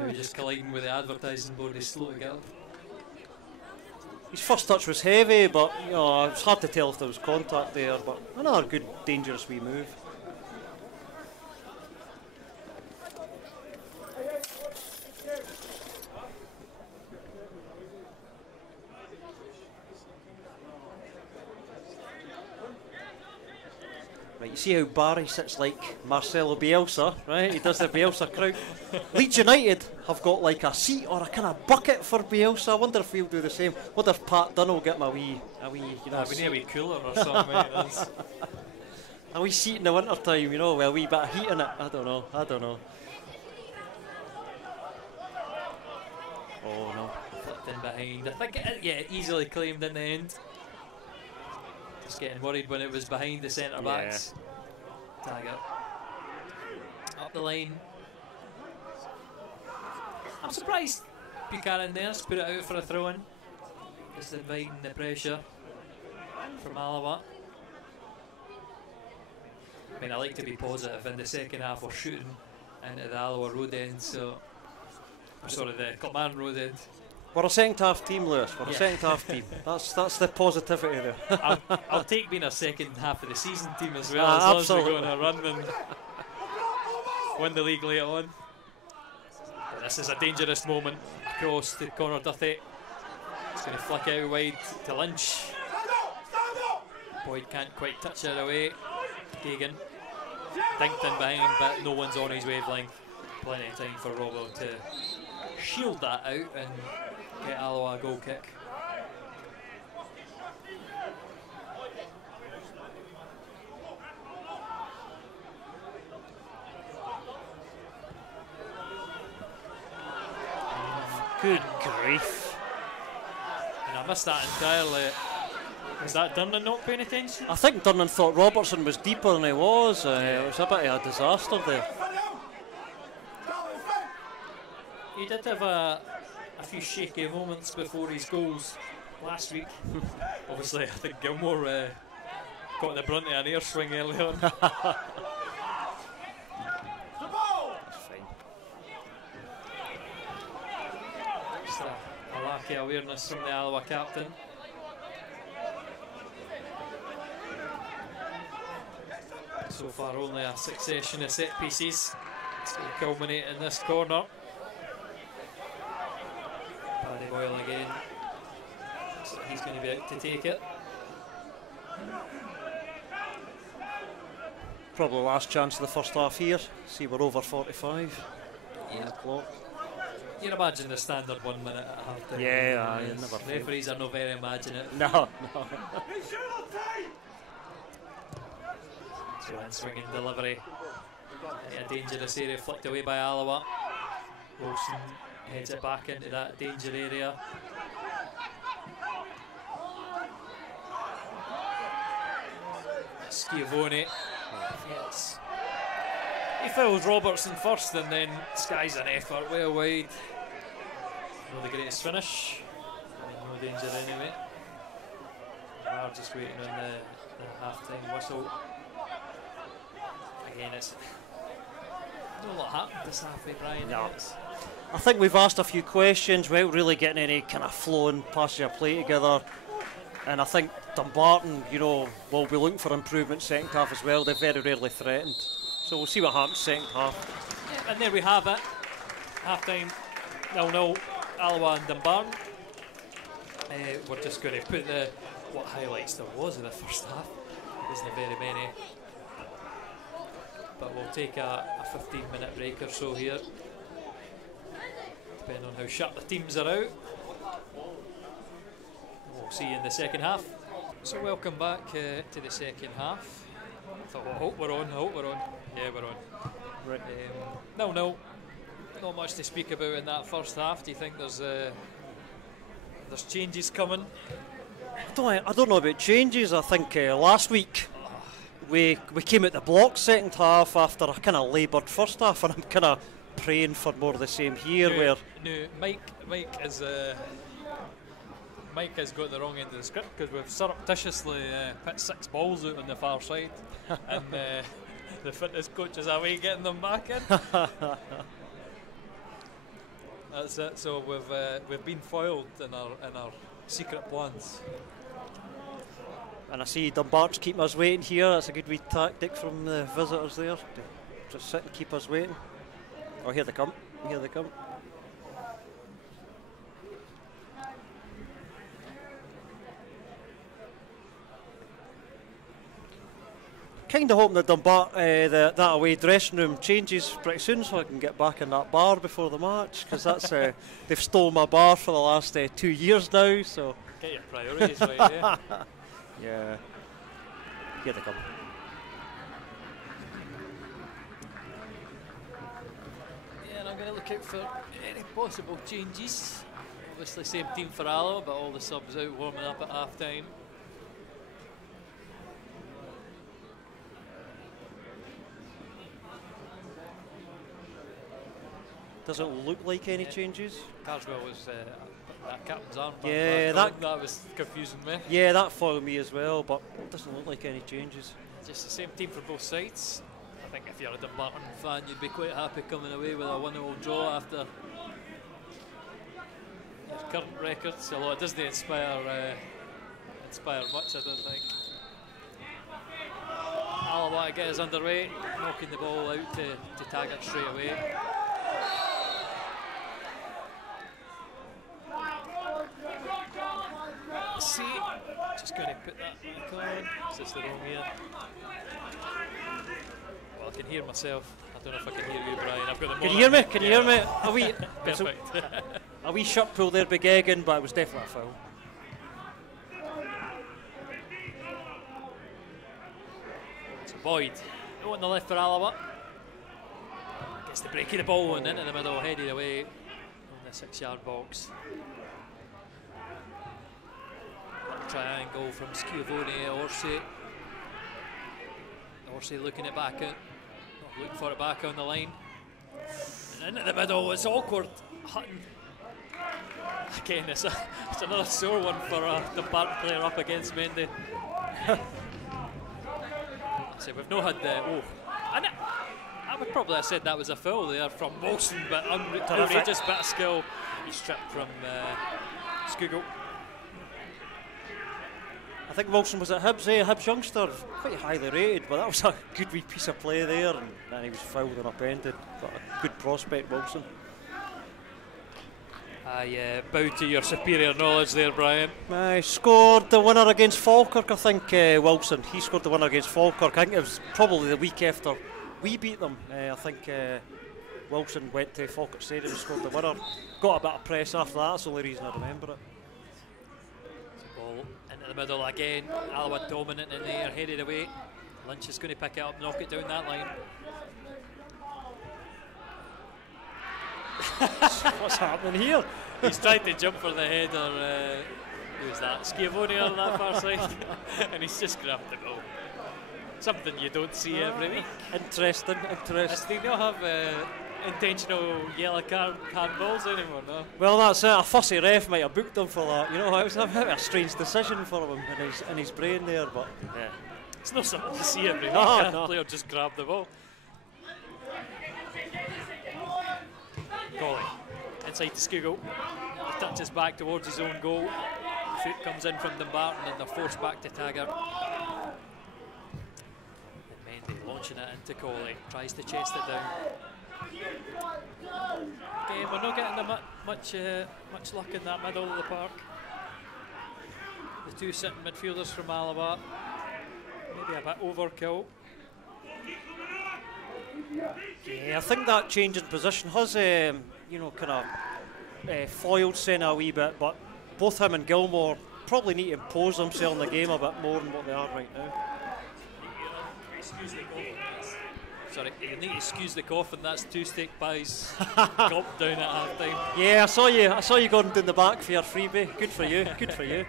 Maybe just colliding with the advertising board, he's slow to get up. His first touch was heavy, but you know, it's hard to tell if there was contact there. But another good, dangerous wee move. Right, you see how Barry sits like Marcelo Bielsa, right? He does the Bielsa crowd. Leeds United have got like a seat or a kind of bucket for Bielsa. I wonder if we'll do the same. What if Pat Dunn will get him a wee, you know, we need a wee cooler or something. Mate, a wee seat in the winter time, you know, with a wee bit of heat in it. I don't know. Oh no. Flipped in behind. I think easily claimed in the end. Just getting worried when it was behind the centre backs. Taggart up the line. I'm surprised Buchanan there's put it out for a throw-in. Just inviting the pressure from Alloa. I mean, I like to be positive. In the second half, we're shooting into the Alloa road end, so sorry, the Kilmartin road end. We're a second half team, Lewis. We're a second half team. That's the positivity there. I'll take being a second half of the season team as well, as long absolutely. as we go on a run and win the league later on. But this is a dangerous moment across to Connor Duthie. It's going to flick out wide to Lynch. Boyd can't quite touch it away. Gagan dinked in behind, but no one's on his wavelength. Plenty of time for Robbo to shield that out and get Alloa a goal kick. Good grief. And I missed that entirely. Was that Durnan not paying attention? I think Durnan thought Robertson was deeper than he was. It was a bit of a disaster there. He did have a few shaky moments before his goals last week. Obviously, I think Gilmore got the brunt of an air swing early on. That's fine. Just a lack of awareness from the Alloa captain. So far, only a succession of set pieces. It's going to culminate in this corner. Paddy Boyle again. So he's going to be out to take it. Probably last chance of the first half here. See, we're over 45. Yeah. Clock. You'd imagine the standard 1 minute at half time. Yeah, you never fail. Referees are not very imaginative. No. So swinging delivery. A dangerous area flicked away by Alloa. Wilson heads it back into that danger area. Schiavone. Yes. He fouls Robertson first and then skies an effort well wide. Not the greatest finish. No danger anyway. We're just waiting on the half-time whistle. Again, it's don't know what happened this half, Brian. No. I think we've asked a few questions without really getting any kind of flowing passes of play together. And I think Dumbarton, you know, will be looking for improvement second half as well. They're very rarely threatened. So we'll see what happens second half. Yeah, and there we have it. Half time, 0-0, Alloa and Dumbarton. We're just going to put what highlights there was in the first half. There wasn't very many. But we'll take a 15-minute break or so here, depending on how sharp the teams are out. We'll see you in the second half. So welcome back to the second half. I hope we're on. Yeah, we're on. Right. No, not much to speak about in that first half. Do you think there's changes coming? I don't know about changes. I think last week we came at the block second half after a kind of laboured first half, and I'm kind of praying for more of the same here. Mike has got the wrong end of the script, because we've surreptitiously put 6 balls out on the far side, and the fitness coach is away getting them back in. That's it. So we've been foiled in our secret plans. And I see Dumbarton's keeping us waiting here. That's a good wee tactic from the visitors there. Just sit and keep us waiting. Oh, here they come. Here they come. Kind of hoping that that away dressing room changes pretty soon, so I can get back in that bar before the match, because that's they've stolen my bar for the last 2 years now. So get your priorities right, yeah. Yeah. Here they come. Yeah, and I'm going to look out for any possible changes. Obviously, same team for Alloa, but all the subs out warming up at half time. Doesn't look like any changes. Carswell was that captain's armband. Yeah, that was confusing me. Yeah, that foiled me as well, but it doesn't look like any changes. Just the same team for both sides. I think if you're a Dumbarton fan, you'd be quite happy coming away with a 1-0 draw after your current records, although it doesn't inspire much, I don't think. Alloa to get us underway, knocking the ball out to tag it straight away. See, just going to put that back on. Is this the wrong ear? Well, I can hear myself. I don't know if I can hear you, Brian. I've got the. Can you hear me? Can you hear me? Perfect. A wee shot pull there, Big Egan, but it was definitely a foul. So Boyd, no on the left for Alloa. Gets the break of the ball and into the middle, headed away on the 6-yard box. Triangle from Schiavone, Orsi looking it back out, looking for it back on the line, and into the middle. It's awkward. Hutton again. It's another sore one for the Dumbarton player up against Mendy. So we've not had the I would probably have said that was a foul there from Wilson, but outrageous bit of skill. He's stripped from Skugel. I think Wilson was at Hibs, Hibs youngster, quite highly rated, but that was a good wee piece of play there, and then he was fouled and upended. But a good prospect, Wilson. I bow to your superior knowledge there, Brian. Scored the winner against Falkirk, I think, Wilson. He scored the winner against Falkirk. I think it was probably the week after we beat them. I think Wilson went to Falkirk Stadium and scored the winner. Got a bit of press after that, that's the only reason I remember it. Ball into the middle again. Alloa dominant in there, headed away. Lynch is going to pick it up, knock it down that line. What's happening here? He's trying to jump for the header. Who's that? Schiavone on that far side. And he's just grabbed the ball. Something you don't see every week. Interesting. They don't have intentional yellow card handballs anymore, no? Well, that's it. A fussy ref might have booked them for that. You know, it was a bit of a strange decision for him in his brain there, but yeah. It's not something you see every week. No. A player just grabbed the ball. Colley inside to Skugel. He touches back towards his own goal. Foot comes in from Dumbarton and they're forced back to Taggart. And Mendy launching it into Colley. Tries to chest it down. Again, we're not getting much luck in that middle of the park. The two sitting midfielders from Alloa, maybe a bit overkill. Yeah, I think that change in position has, you know, kind of foiled Senna a wee bit, but both him and Gilmore probably need to impose themselves in the game a bit more than what they are right now. Sorry, you need to excuse the coffin. That's 2 steak pies gulped down at half time. Yeah, I saw you going down the back for your freebie. Good for you. Good for you.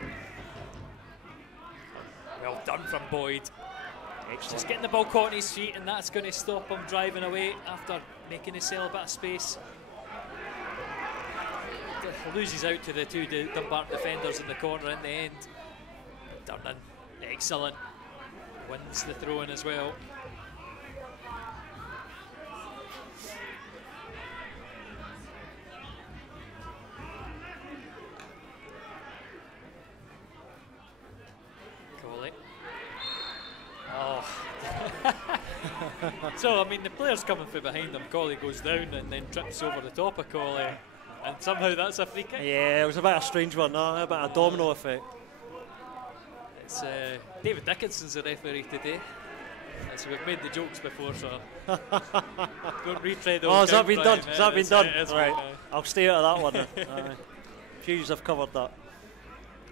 Well done from Boyd. Excellent. Just getting the ball caught on his feet, and that's going to stop him driving away after making himself a bit of space. Loses out to the two Dumbarton defenders in the corner in the end. Durnan, excellent. Wins the throw-in as well. Colley. Oh. So, I mean, the player's coming from behind him. Colley goes down and then trips over the top of Colley. And somehow that's a free kick. Yeah, it was a bit of a strange one, a bit of a domino effect. It's David Dickinson's the referee today. So we've made the jokes before, so don't retread those. Oh, has that been done? Has that been done? Right. I'll stay out of that one. Hughes have covered that.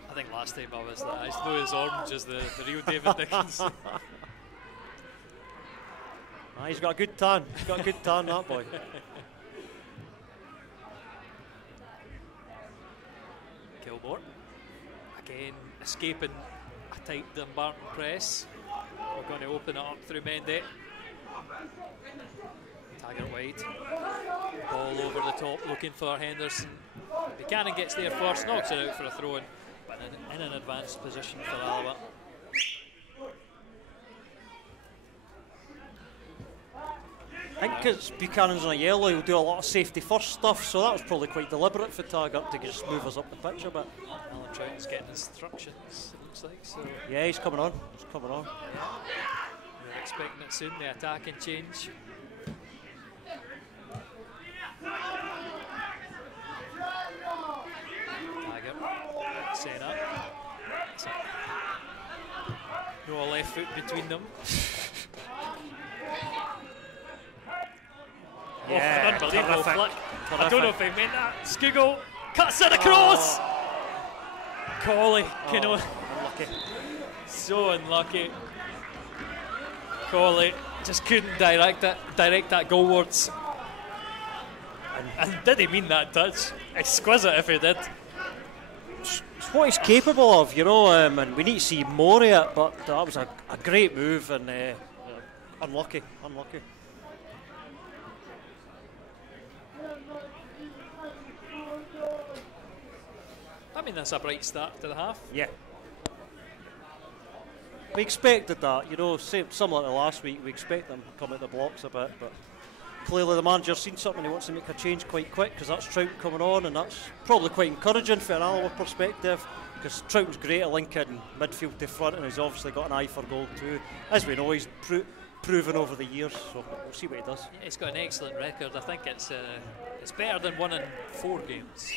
I think last time I was that. I just know his orange is the real David Dickinson. He's got a good tan. He's got a good tan, that boy. Gilmore again escaping a tight Dumbarton press. We're going to open it up through Mendy. Taggart wide. Ball over the top looking for Henderson. Buchanan gets there first, knocks it out for a throw-in, but in an advanced position for Alloa. I think because Buchanan's on a yellow, he'll do a lot of safety first stuff, so that was probably quite deliberate for Taggart to just move us up the pitch a bit. Alan Trouton's getting instructions, it looks like. So yeah, he's coming on. He's coming on. we're expecting it soon, the attacking change. Taggart, Senna. No left foot between them. Yeah, unbelievable terrific. flick. Terrific. I don't know if he meant that. Skugel cuts it across. Colley, Unlucky. so unlucky. Colley just couldn't direct that goalwards. And did he mean that touch? Exquisite if he did. It's what he's capable of, you know, and we need to see more of it, but that was a great move and unlucky. I mean, that's a bright start to the half. Yeah. We expected that, you know, similar to last week, we expect them to come at the blocks a bit, but clearly the manager's seen something, he wants to make a change quite quick because that's Trouton coming on, and that's probably quite encouraging from an Alloa perspective because Trouton's great at linking midfield to front and he's obviously got an eye for goal too. As we know, he's proven over the years, so we'll see what he does. Yeah, he's got an excellent record. I think it's better than 1 in 4 games.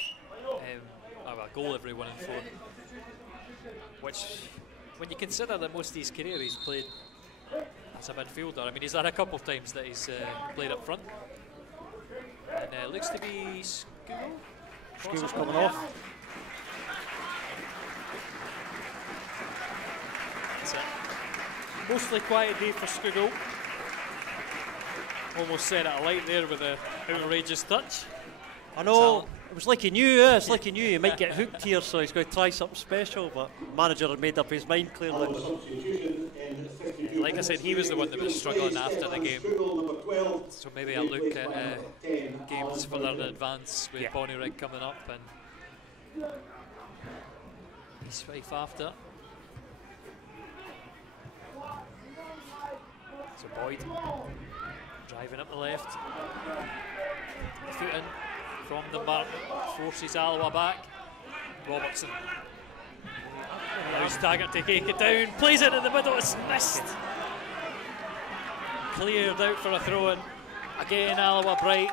A goal every 1 in 4. Which, when you consider that most of his career he's played as a midfielder, I mean, he's had a couple of times that he's played up front. And it looks to be Skugel. Skugel's coming off. That's it. Mostly quiet day for Skugel. Almost set it alight there with an outrageous touch. I know, it was like he knew, it's like he knew he might get hooked here, so he's going to try something special, but the manager had made up his mind clearly. Like I said, he was the one that was struggling after the game. So maybe I'll look at games further in advance with Bonnyrigg coming up and he's 5 after. So Boyd driving up the left. Foot in. from Dumbarton, forces Alloa back. Robertson allows Taggart to take it down, plays it in the middle, it's missed. Cleared out for a throw-in. Again, Alloa bright.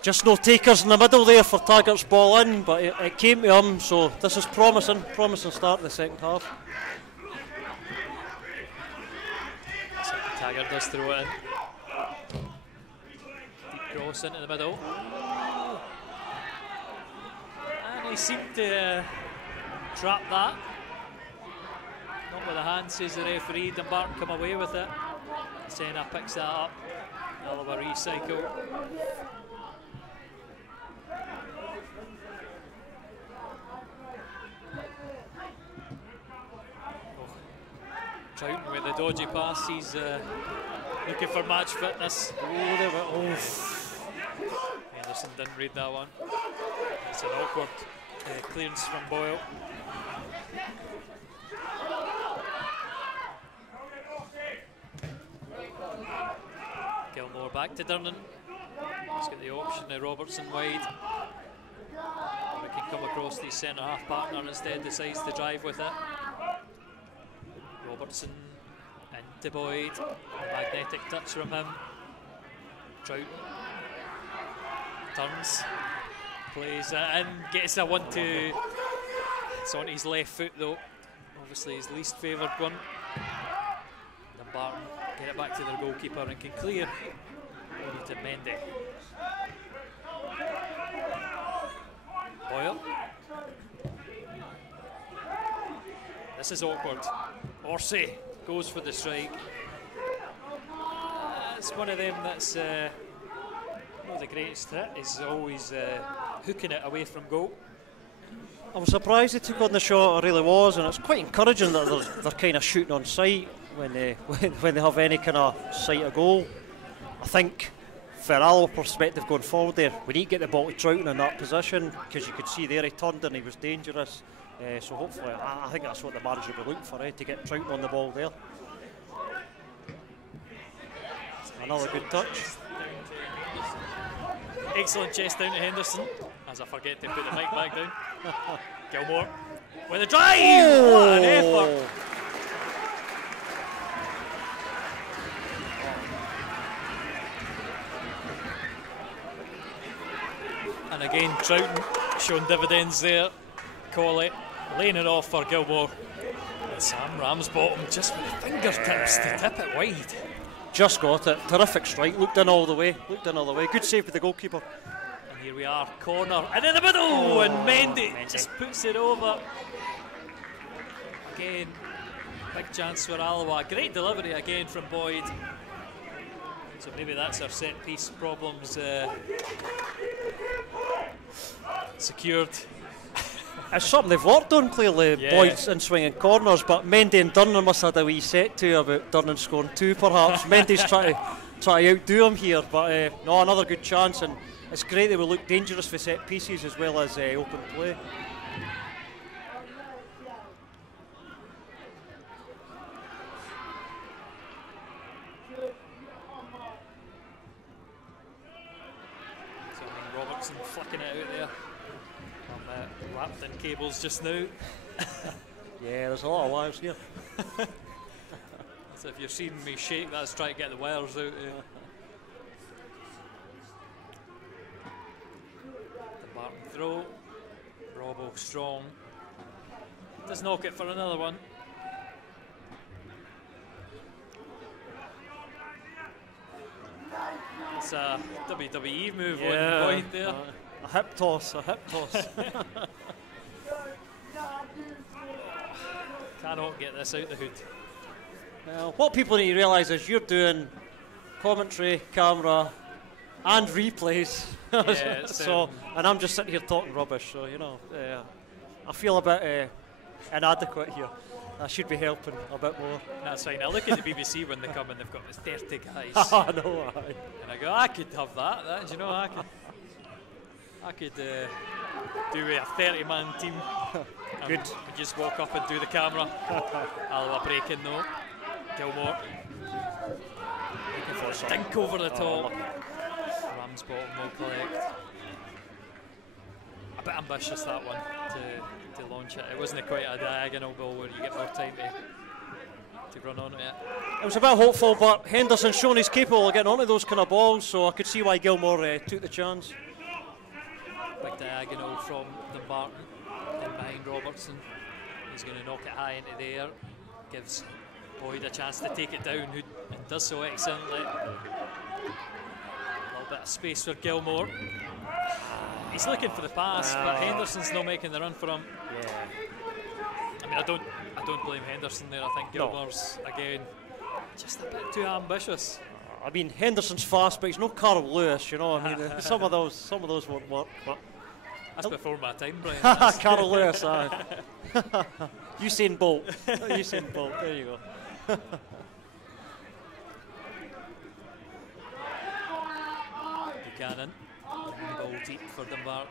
Just no takers in the middle there for Taggart's ball in, but it came to him, so this is promising start of the second half. Taggart does throw it in. Deep cross into the middle. And he seemed to trap that. Not with a hand, says the referee. Dumbarton come away with it. Senna picks that up. Alloa recycle. Troughton with the dodgy pass, he's looking for match fitness. Oh, there we go. Anderson didn't read that one. It's an awkward clearance from Boyle. Gilmore back to Durnan. He's got the option of Robertson wide. We can come across the centre half partner and instead decides to drive with it. Robertson into Boyd, magnetic touch from him. Troughton turns, plays it in, gets a 1-2. It's on his left foot though, obviously his least favoured one. Dumbarton get it back to their goalkeeper and can clear to Mendy. Boyle. This is awkward. Orsi goes for the strike. It's one of them that's not the greatest hit. He's always hooking it away from goal. I was surprised he took on the shot, I really was, and it's quite encouraging that they're kind of shooting on sight when they have any kind of sight of goal. I think for our perspective going forward there, we need to get the ball to Troughton in that position, because you could see there he turned and he was dangerous. So hopefully, I think that's what the manager will be looking for, to get Troughton on the ball there. Another good touch. Excellent chest down to Henderson, as I forget to put the mic back down. Gilmore with a drive! Oh. What an effort! And again, Troughton showing dividends there. Colley laying it off for Gilmore. And Sam Ramsbottom just with the fingertips to tip it wide. Just got it. Terrific strike. Looked in all the way. Good save with the goalkeeper. And here we are, corner. And in the middle! And Mendy just puts it over. Again, big chance for Alloa. Great delivery again from Boyd. So maybe that's our set piece problems secured. It's something they've worked on clearly, Yeah. Boyd's in swinging corners, but Mendy and Durnan must have had a wee set to about Durnan scoring two perhaps. Mendy's trying to outdo him here, but no, another good chance, and it's great that we look dangerous for set pieces as well as open play. So Robertson flicking it out there. Wrapped in cables just now. Yeah, there's a lot of wires here. So if you're seeing me shake, that's trying to get the wires out. The Barton throw. Robbo strong. Does knock it for another one. It's a WWE move on point there. A hip toss. Cannot get this out the hood. Well, what people need to realise is you're doing commentary, camera, and replays. Yeah, so, and I'm just sitting here talking rubbish. So I feel a bit inadequate here. I should be helping a bit more. That's fine. I look at the BBC when they come and they've got this 30 guys. I know. And I go, I could have that. Do you know, I could do a 30-man team. Good. We just walk up and do the camera. Alloa breaking though. Gilmore. Looking for a dink over the top. Dumbarton's bottom will collect. A bit ambitious that one to launch it. It wasn't quite a diagonal ball where you get more time to run on it. It was a bit hopeful, but Henderson's shown he's capable of getting onto those kind of balls, so I could see why Gilmore took the chance. Big diagonal from Dumbarton in behind Robertson. He's going to knock it high into the air. Gives Boyd a chance to take it down, and does so excellently. A little bit of space for Gilmore. He's looking for the pass, but Henderson's not making the run for him. Yeah. I mean, I don't blame Henderson there. I think Gilmore's again just a bit too ambitious. I mean, Henderson's fast, but he's no Carl Lewis, you know. I mean, some of those won't work. But that's before my time, Brian. Carl Lewis, Usain Bolt. Usain Bolt. There you go. Buchanan. Ball deep for Dumbarton.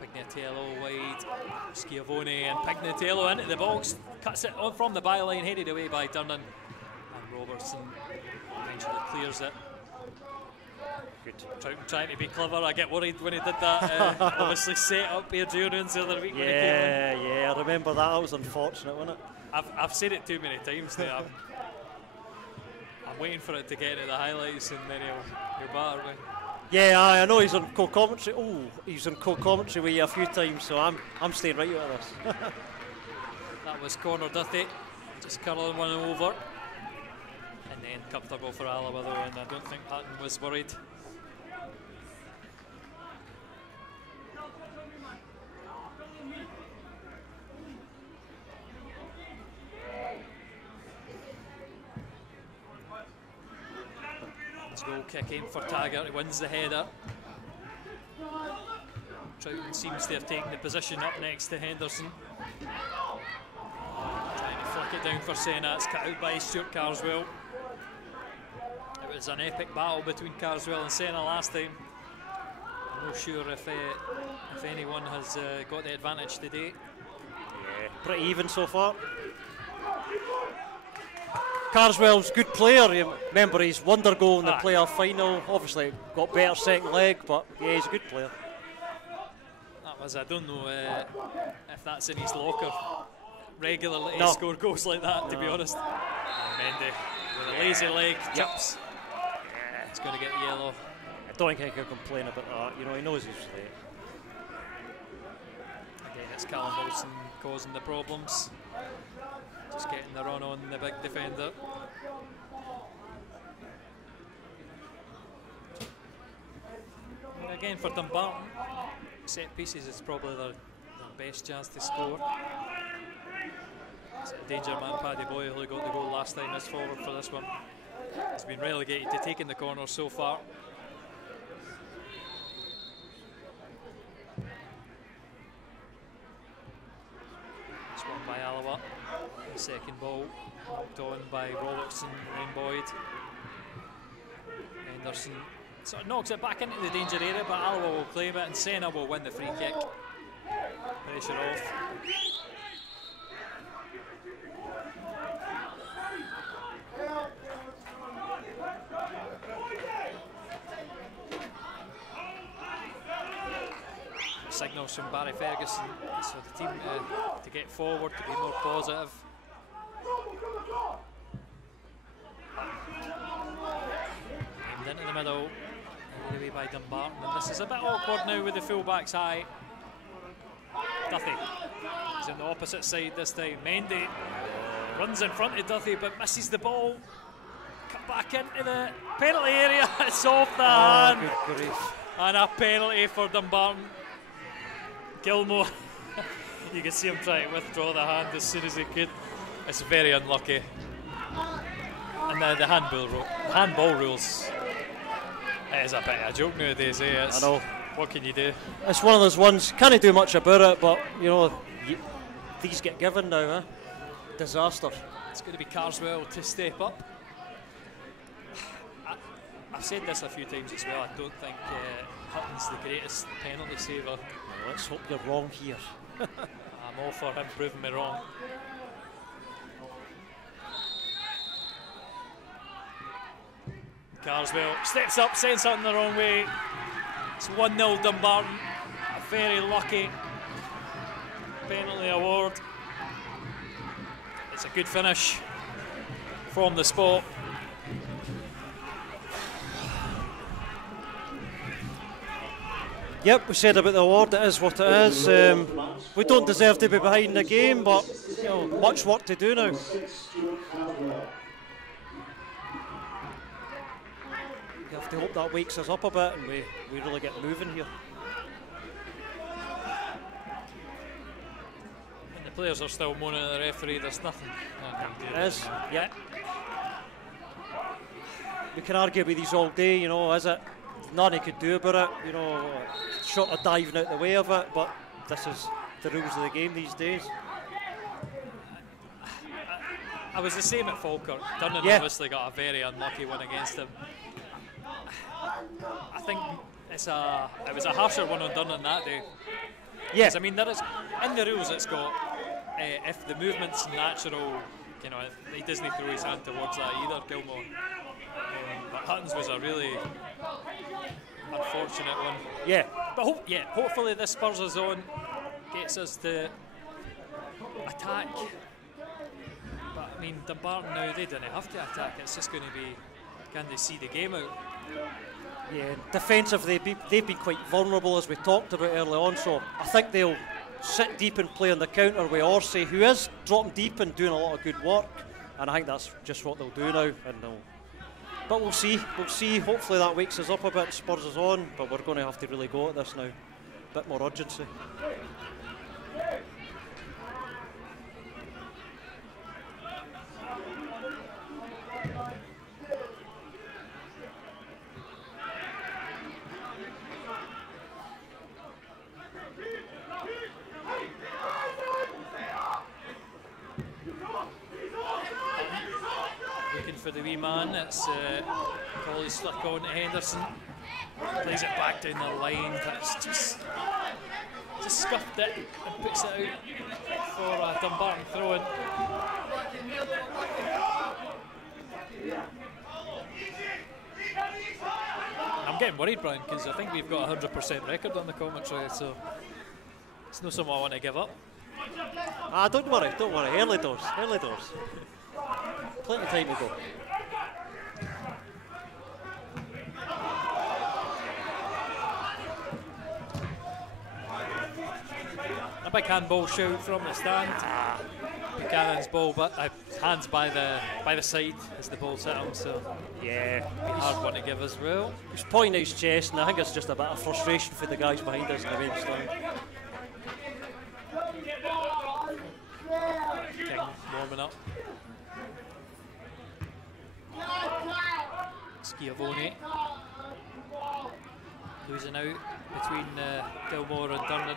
Pignatello wide. Schiavone and Pignatello into the box. Cuts it on from the byline, headed away by Durnan. And Robertson eventually clears it. Good. Troughton trying to be clever. I get worried when he did that. Obviously set up Adrian's the other week. Yeah, I remember that. That was unfortunate, wasn't it? I've said it too many times now. I'm waiting for it to get into the highlights and then he'll batter me. Yeah, I know he's on co-commentary. Oh, he's on co-commentary with you a few times, so I'm staying right out of this. That was corner dirty, just curling one over, and then comfortable for Alloa though, and I don't think Patton was worried. Goal kick in for Taggart, he wins the header. Troughton seems to have taken the position up next to Henderson. Trying to flick it down for Senna, it's cut out by Stuart Carswell. It was an epic battle between Carswell and Senna last time. I'm not sure if anyone has got the advantage today. Yeah, pretty even so far. Carswell's a good player. You remember his wonder goal in the playoff final. Obviously got better second leg, but yeah, he's a good player. That was, I don't know if that's in his locker regularly to score goals like that, to be honest. And Mendy with a lazy leg, chips. Yeah, he's going to get the yellow. I don't think I can complain about that. You know, he knows he's there. Again, it's Callum Wilson causing the problems. Just getting the run on the big defender. And again for Dumbarton, set pieces is probably their best chance to score. It's a danger man, Paddy Boyle, who got the goal last time, is forward for this one. He's been relegated to taking the corner so far. This one by Alloa. The second ball knocked on by Robertson and Boyd. Henderson sort of knocks it back into the danger area, but Alloa will claim it and Senna will win the free kick. Pressure off. Signals from Barry Ferguson for the team to get forward, to be more positive. Aimed into the middle, headed away by Dumbarton, and this is a bit awkward now with the full-backs high. Duthie is on the opposite side this time. Mendy runs in front of Duthie but misses the ball. Cut back into the penalty area, it's off the hand. Good grief. And a penalty for Dumbarton. Gilmore, you can see him trying to withdraw the hand as soon as he could. It's very unlucky. And the handball rules, it is a bit of a joke nowadays, eh? I know. What can you do? It's one of those ones, can't do much about it, but you know, these get given now, eh? Disaster. It's going to be Carswell to step up. I've said this a few times as well, I don't think Hutton's the greatest penalty saver. Well, let's hope you're wrong here. I'm all for him proving me wrong. Carswell steps up, sends something the wrong way. It's 1-0 Dumbarton. A very lucky penalty award. It's a good finish from the spot. Yep, we said about the award, it is what it is. We don't deserve to be behind the game, but you know, much work to do now. You have to hope that wakes us up a bit and we really get moving here. And the players are still moaning at the referee, there's nothing. It is, yeah. We can argue with these all day, you know, is it? Nothing he could do about it, you know, short of diving out the way of it, but this is the rules of the game these days. I was the same at Falkirk. Durnan obviously got a very unlucky one against him. I think it was a harsher one on Durnan that day. Yes, I mean, there is in the rules it's got if the movement's natural, you know, he doesn't throw his hand towards that either, Gilmore. But Hutton's was a really unfortunate one. Yeah. But hopefully this spurs us on, gets us to attack. But I mean, Dumbarton now, they don't have to attack. It's just going to be, can they see the game out? Yeah, defensively they've been quite vulnerable, as we talked about early on, so I think they'll sit deep and play on the counter with Orsay, who is dropping deep and doing a lot of good work, and I think that's just what they'll do now. But we'll see. Hopefully that wakes us up a bit, spurs us on, but we're going to have to really go at this now. A bit more urgency. For the wee man, it's Colley's flick on to Henderson, plays it back down the line, but it's just scuffed it and puts it out for a Dumbarton throw-in. I'm getting worried, Brian, because I think we've got a 100% record on the commentary, so it's not something I want to give up. Don't worry, early doors. Plenty of time to go. A big handball shout from the stand. Buchanan's ball, but hands by the side as the ball's hit him. So yeah, be a hard one to give as well. He's pointing at his chest, and I think it's just a bit of frustration for the guys behind us in the main stand. King warming up. Schiavone losing out between Gilmore and Durnan.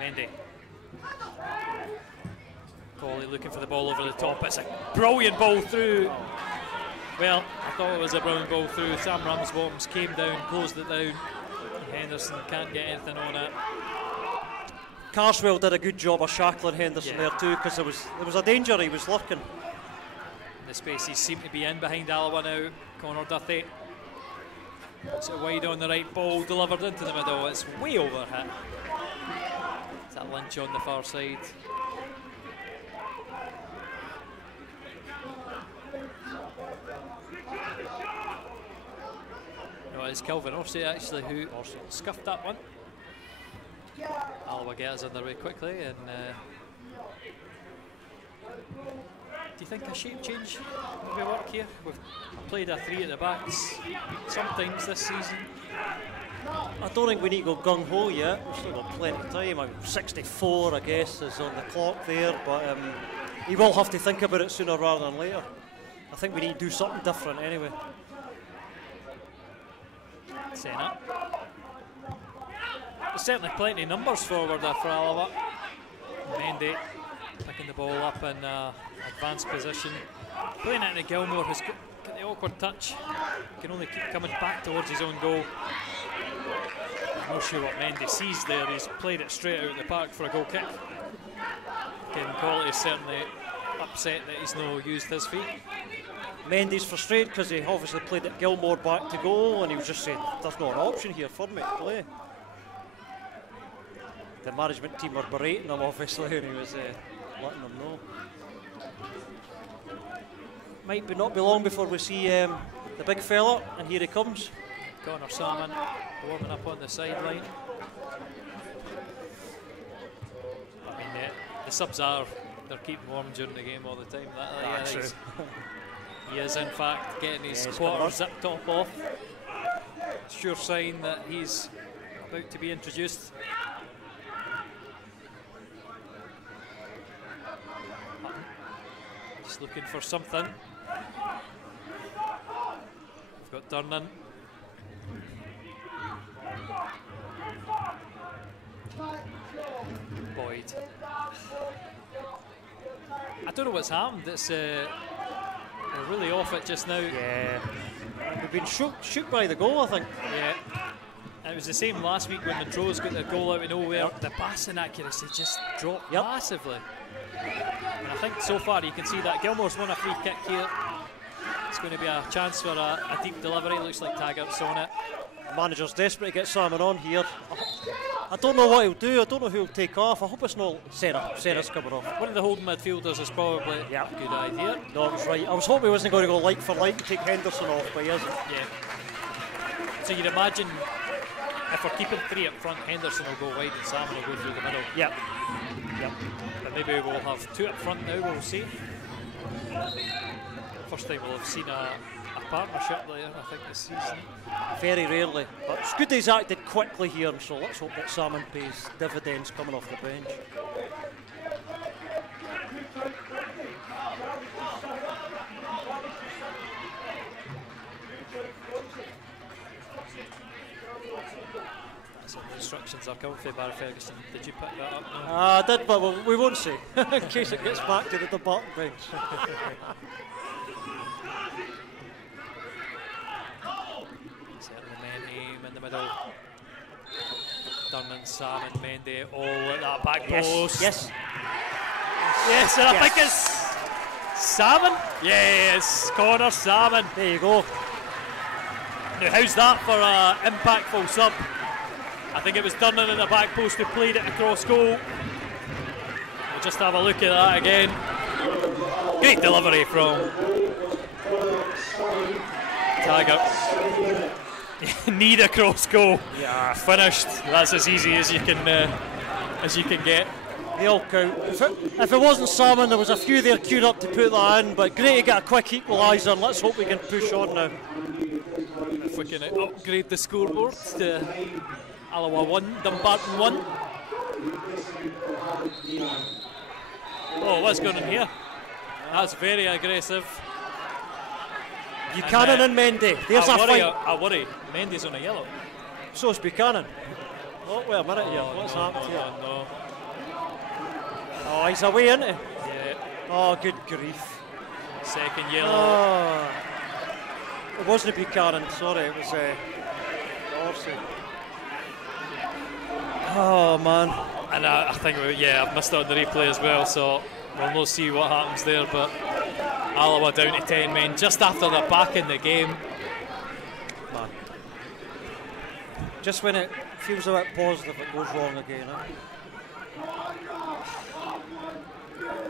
Mendy. Colley looking for the ball over the top. It's a brilliant ball through. Well, I thought it was a brilliant ball through. Sam Ramsbottoms came down, closed it down. Henderson can't get anything on it. Carswell did a good job of shackling Henderson there too, because there was a danger he was lurking. The spaces seem to be in behind Alloa now. Connor Duthie. It's a wide on the right, ball delivered into the middle. It's way over hit. It's that Lynch on the far side. No, it's Kelvin Orsay actually who scuffed that one. Alloa get us underway quickly, and do you think a shape change maybe work here? We've played a three at the backs sometimes this season. I don't think we need to go gung-ho yet. We've still got plenty of time. 64, I guess, is on the clock there, but he will have to think about it sooner rather than later. I think we need to do something different anyway. Senna. There's certainly plenty of numbers forward there for Alloa. Mendy picking the ball up in advanced position. Playing it into Gilmore, who's got the awkward touch. Can only keep coming back towards his own goal. I'm not sure what Mendy sees there. He's played it straight out of the park for a goal kick. Game quality is certainly upset that he's not used his feet. Mendy's frustrated because he obviously played at Gilmore back to goal, and he was just saying, there's not an option here for me to play. The management team were berating him, obviously, and he was letting them know. Might not be long before we see the big fella, and here he comes. Connor Salmon warming up on the sideline. I mean, the subs they're keeping warm during the game all the time. He is in fact getting his quarter zip top off. Sure sign that he's about to be introduced. Just looking for something. We've got Durnan. Boyd. I don't know what's happened. It's we're really off it just now. Yeah, we've been shook by the goal, I think. Yeah, and it was the same last week when Montrose got the goal out of nowhere. The passing accuracy just dropped massively. And I think so far you can see that Gilmore's won a free kick here. It's going to be a chance for a deep delivery. Looks like Taggart's on it. Manager's desperate to get Salmon on here. I don't know what he'll do. I don't know who'll take off. I hope it's not Serra's coming off. One of the holding midfielders is probably a good idea. No, it was right. I was hoping he wasn't going to go like for like and take Henderson off, but he isn't. Yeah. So you'd imagine if we're keeping three up front, Henderson will go wide and Salmon will go through the middle. Yep. But maybe we'll have two up front now, we'll see. First time we'll have seen a partnership there, I think, this season. Very rarely. But it's good he's acted quickly here, so let's hope that Salmon pays dividends coming off the bench. That's what the instructions are coming for Barry Ferguson. Did you pick that up now? I did, but we won't say, in case it gets back to the Dumbarton bench. Durnan, Salmon, Mendy, at that back post. Yes, and I think it's Salmon. Yes, Connor Salmon. There you go. Now, how's that for an impactful sub? I think it was Durnan in the back post who played it across goal. We'll just have a look at that again. Great delivery from Taggart. Need a cross goal. Yeah, finished. That's as easy as you can get. They all count. If it wasn't Salmon, there was a few there queued up to put that in. But great to get a quick equaliser. Let's hope we can push on now. If we can upgrade the scoreboard to Alloa 1, Dumbarton 1. Oh, what's going on here? That's very aggressive. Buchanan and Mendy. There's a fight. I worry. Mendy's on a yellow. So is Buchanan. Oh, wait a minute here. What's happened here? No. Oh, he's away, isn't he? Yeah. Oh, good grief. Second yellow. Oh. It wasn't Buchanan, sorry. It was Dorsey. Oh, man. And I think, I've missed out on the replay as well, so we'll not see what happens there, but Alloa down to 10 men just after they're back in the game. Man. Just when it feels a bit positive, it goes wrong again.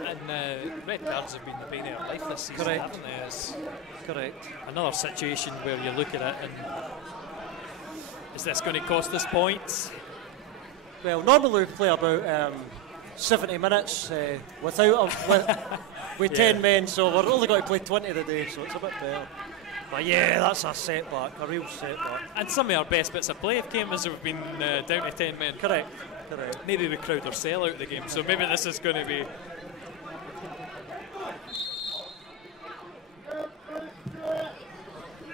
And red cards have been the bane of our life this season, Correct. haven't they? It's Correct. another situation where you look at it and is this going to cost us points? Well, normally we play about 70 minutes with 10 men, so we're only going to play 20 today, so it's a bit better. But yeah, that's a setback, a real setback. And some of our best bits of play have came as we've been down to 10 men. Correct. Maybe we crowd or sell out the game, so maybe this is going to be.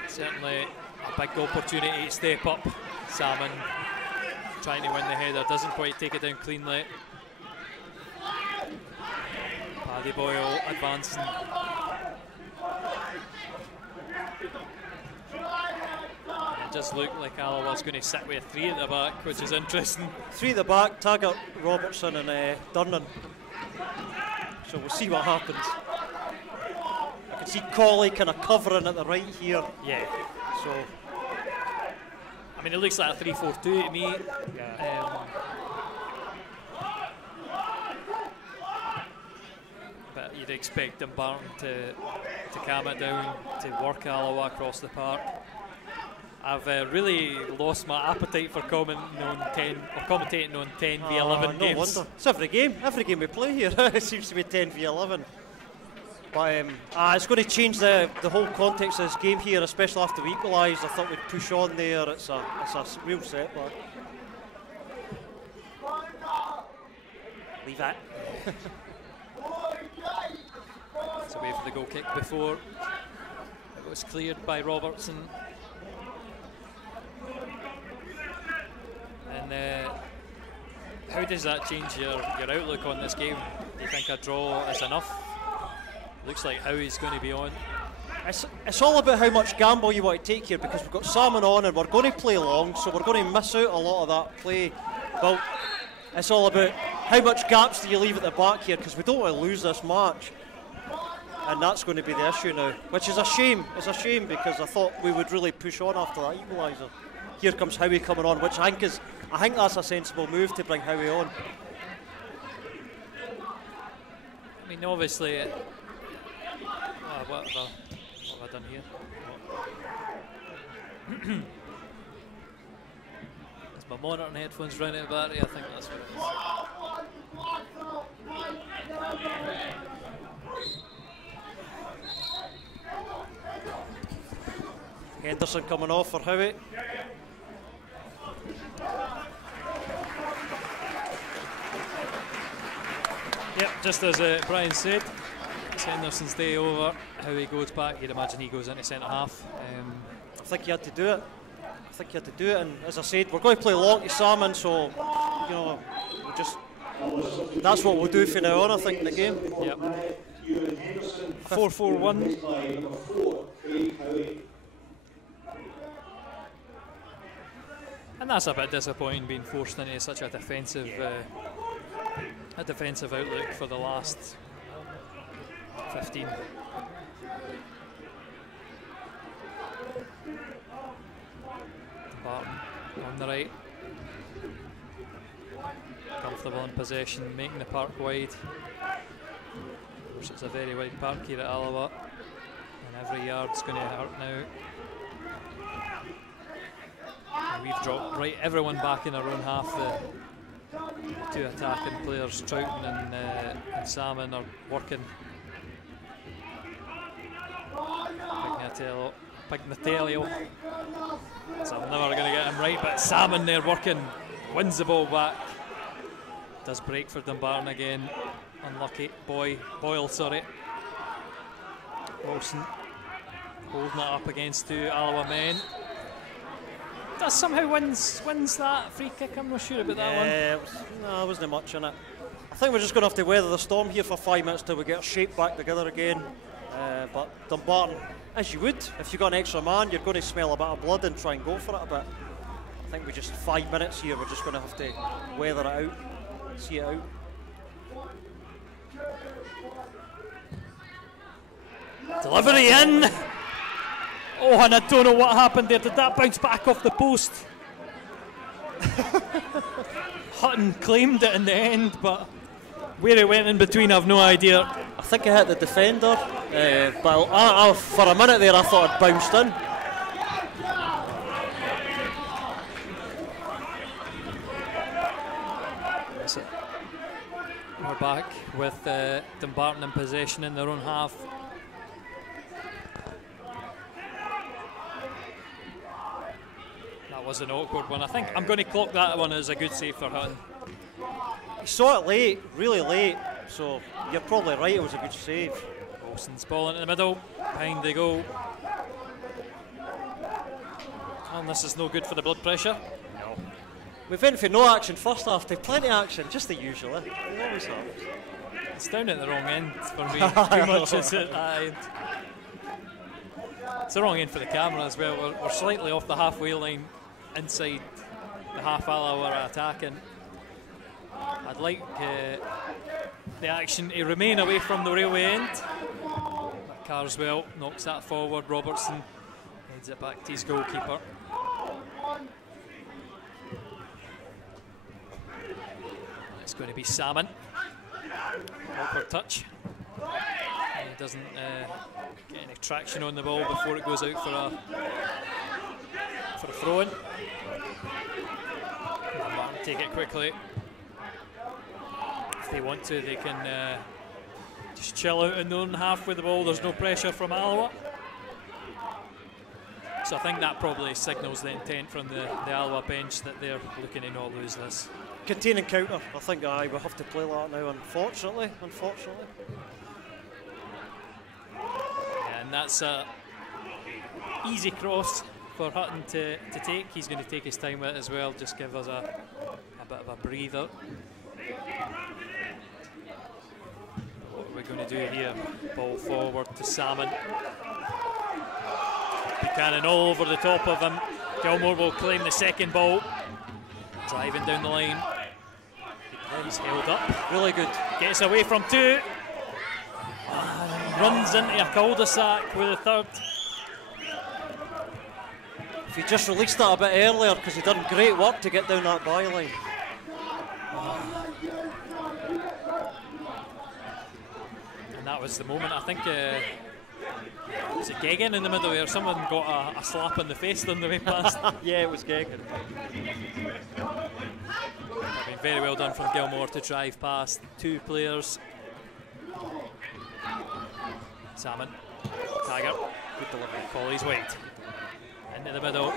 Certainly a big opportunity to step up. Salmon trying to win the header, doesn't quite take it down cleanly. Paddy Boyle advancing. It does look like Alloa's going to sit with a 3 at the back, which is interesting. 3 at the back, Taggart, Robertson and Durnan. So we'll see what happens. see Colley kind of covering at the right here. Yeah. So, I mean, it looks like a 3-4-2 to me. yeah. But you'd expect Dumbarton to calm it down, to work Alloa across the park. I've really lost my appetite for commentating on 10 v 11 games. No wonder. It's every game we play here. It seems to be 10 v 11. But it's going to change the whole context of this game here, especially after we equalised. I thought we'd push on there. It's a real setback. Leave that. It's away for the goal kick before it was cleared by Robertson. And how does that change your outlook on this game? Do you think a draw is enough? Looks like Howie's going to be on. It's all about how much gamble you want to take here, because we've got Salmon on and we're going to play long, so we're going to miss out a lot of that play. Well, it's all about how much gaps do you leave at the back here, because we don't want to lose this match. And that's going to be the issue now, which is a shame. It's a shame, because I thought we would really push on after that equaliser. Here comes Howie coming on, which I think that's a sensible move to bring Howie on. I mean, obviously, what have I done here? Is my monitor and headphones running out of battery? I think that's what it is. Henderson coming off for Howie. Yep, just as Brian said, it's Henderson's day over. How he goes back, you'd imagine he goes into centre half. I think he had to do it. And as I said, we're going to play long to Salmon, so you know, that's what we'll do from now on, I think, in the game. Yep. 4-4-1. And that's a bit disappointing, being forced into such a defensive outlook for the last 15. Dumbarton on the right, comfortable in possession, making the park wide. Of course, it's a very wide park here at Alloa, and every yard's going to hurt now. And we've dropped everyone back in our own half. The two attacking players, Troughton and Salmon, are working. Pignatello. So I'm never going to get him right, but Salmon there working, wins the ball back. Does break for Dumbarton again. Unlucky. Boyle, sorry. Wilson holding it up against two Alloa men. That somehow wins that free kick. I'm not sure about that one. There wasn't much in it. I think we're just going to have to weather the storm here for 5 minutes till we get our shape back together again. But Dumbarton, as you would, if you've got an extra man, you're going to smell a bit of blood and try and go for it a bit. I think we just 5 minutes here, we're just going to have to weather it out, see it out. Delivery in. Oh, and I don't know what happened there. Did that bounce back off the post? Hutton claimed it in the end, but where it went in between, I've no idea. I think it hit the defender, but for a minute there I thought it bounced in. That's it. We're back with Dumbarton in possession in their own half. Was an awkward one. I think I'm going to clock that one as a good save for Hutton. He saw it late, really late, so you're probably right, it was a good save. Wilson's ball into the middle, behind the goal. And this is no good for the blood pressure. No. We've went for no action first half to plenty of action, just the usual. It always happens. It's down at the wrong end for me. Too much is at that end. It's the wrong end for the camera as well. We're slightly off the halfway line. Inside the half Alloa are attacking. I'd like the action to remain away from the railway end. Carswell knocks that forward. Robertson heads it back to his goalkeeper. It's going to be Salmon. Awkward touch. He doesn't get any traction on the ball before it goes out for a throw-in. Dumbarton take it quickly. If they want to, they can just chill out in their own half with the ball. There's no pressure from Alloa. So I think that probably signals the intent from the Alloa bench that they're looking to not lose this. Containing counter. I think we'll have to play that now, unfortunately. And that's a easy cross for Hutton to take. He's going to take his time with it as well, just give us a bit of a breather. What are we going to do here? Ball forward to Salmon. Buchanan all over the top of him. Gilmore will claim the second ball. Driving down the line. He's held up. Really good. Gets away from two. And runs into a cul-de-sac with a third. If he just released that a bit earlier, because he done great work to get down that byline. And that was the moment, I think, was it Geoghegan in the middle there? Someone got a slap in the face on the way past. Yeah, it was Geoghegan. I mean, very well done from Gilmore to drive past two players. Salmon, Tiger, good delivery. Colley's weight into the middle,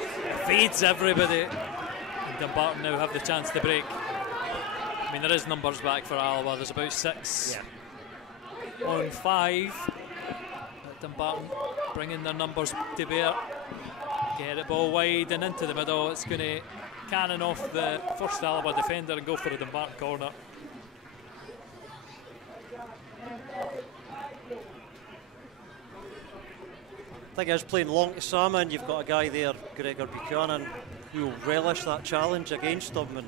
feeds everybody. And Dumbarton now have the chance to break. I mean, there is numbers back for Alloa. There's about 6 on 5. Dumbarton bringing their numbers to bear. Get it ball wide and into the middle. It's going to cannon off the first Alloa defender and go for a Dumbarton corner. I think as playing long to Salmon, you've got a guy there, Gregor Buchanan, who will relish that challenge against him, and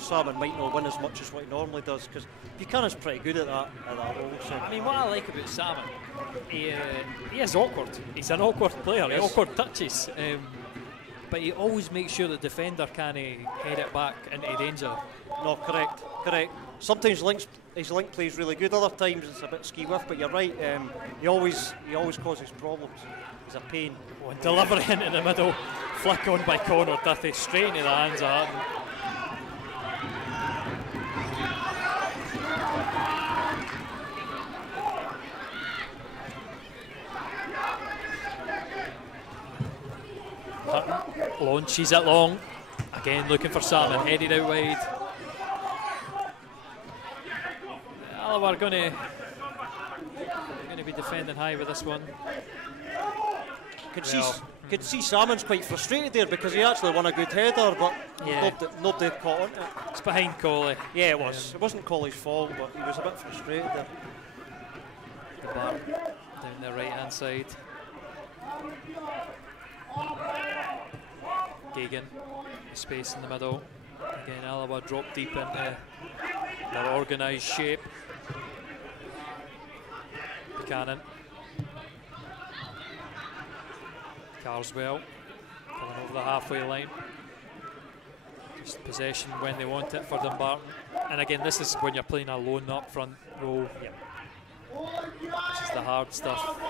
Salmon might not win as much as what he normally does, because Buchanan's pretty good at that role. So. I mean, what I like about Salmon, he is awkward. He's an awkward player. Yes. Awkward touches, but he always makes sure the defender can't head it back into danger. No, correct. Sometimes his link play is really good. Other times it's a bit ski-whiff. But you're right. He always causes problems. He's a pain. Oh, and delivery into the middle, flick on by Connor Duthie, straight into the hands of Hutton. Hutton launches it long. Again, looking for Salmon, headed out wide. Alloa are going to be defending high with this one. Could see Salmon's quite frustrated there, because he actually won a good header, but nobody caught on it. It's behind Colley. Yeah, it was. It wasn't Colley's fault, but he was a bit frustrated there. The bar down the right hand side. Geoghegan, space in the middle. Again, Alloa drop deep into their organised shape. Buchanan. Carswell coming over the halfway line. Just possession when they want it for Dumbarton. And again, this is when you're playing a lone up front row. Yeah. This is the hard stuff.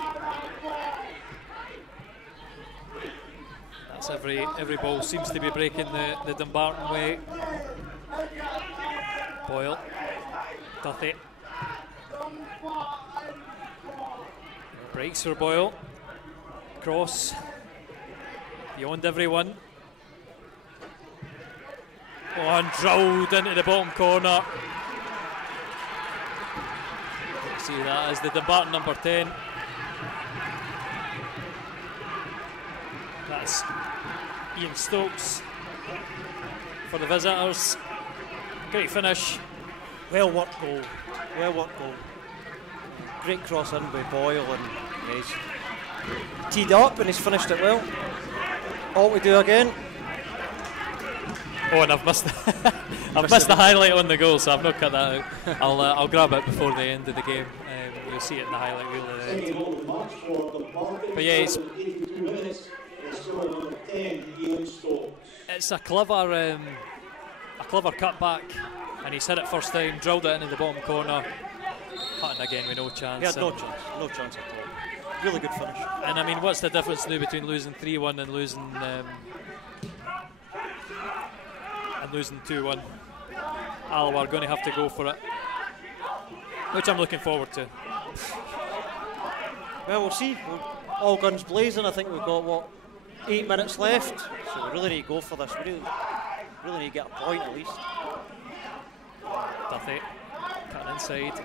That's every ball seems to be breaking the Dumbarton way. Boyle, Duthie. Breaks for Boyle. Cross beyond everyone. Oh, and drilled into the bottom corner. See that as the Dumbarton number 10. That's Ian Stokes for the visitors. Great finish. Well worked goal. Great cross in by Boyle, and he's teed up and he's finished it well. All we do again. Oh, and I've missed I've missed the highlight on the goal, so I've not cut that out. I'll grab it before the end of the game. we'll see it in the highlight reel at the Second end. goal of the match for Dumbarton. But yeah, 82 minutes. It's still number 10, Ian Stokes. It's a clever cutback, and he's hit it first time, drilled it into the bottom corner. Hutton again with no chance. He had no chance at all. Really good finish. And I mean, what's the difference now between losing 3-1 and losing 2-1? Alloa are going to have to go for it, which I'm looking forward to. Well, we'll see. All guns blazing. I think we've got 8 minutes left, so we really need to go for this. We really need to get a point at least. Duffy cutting inside.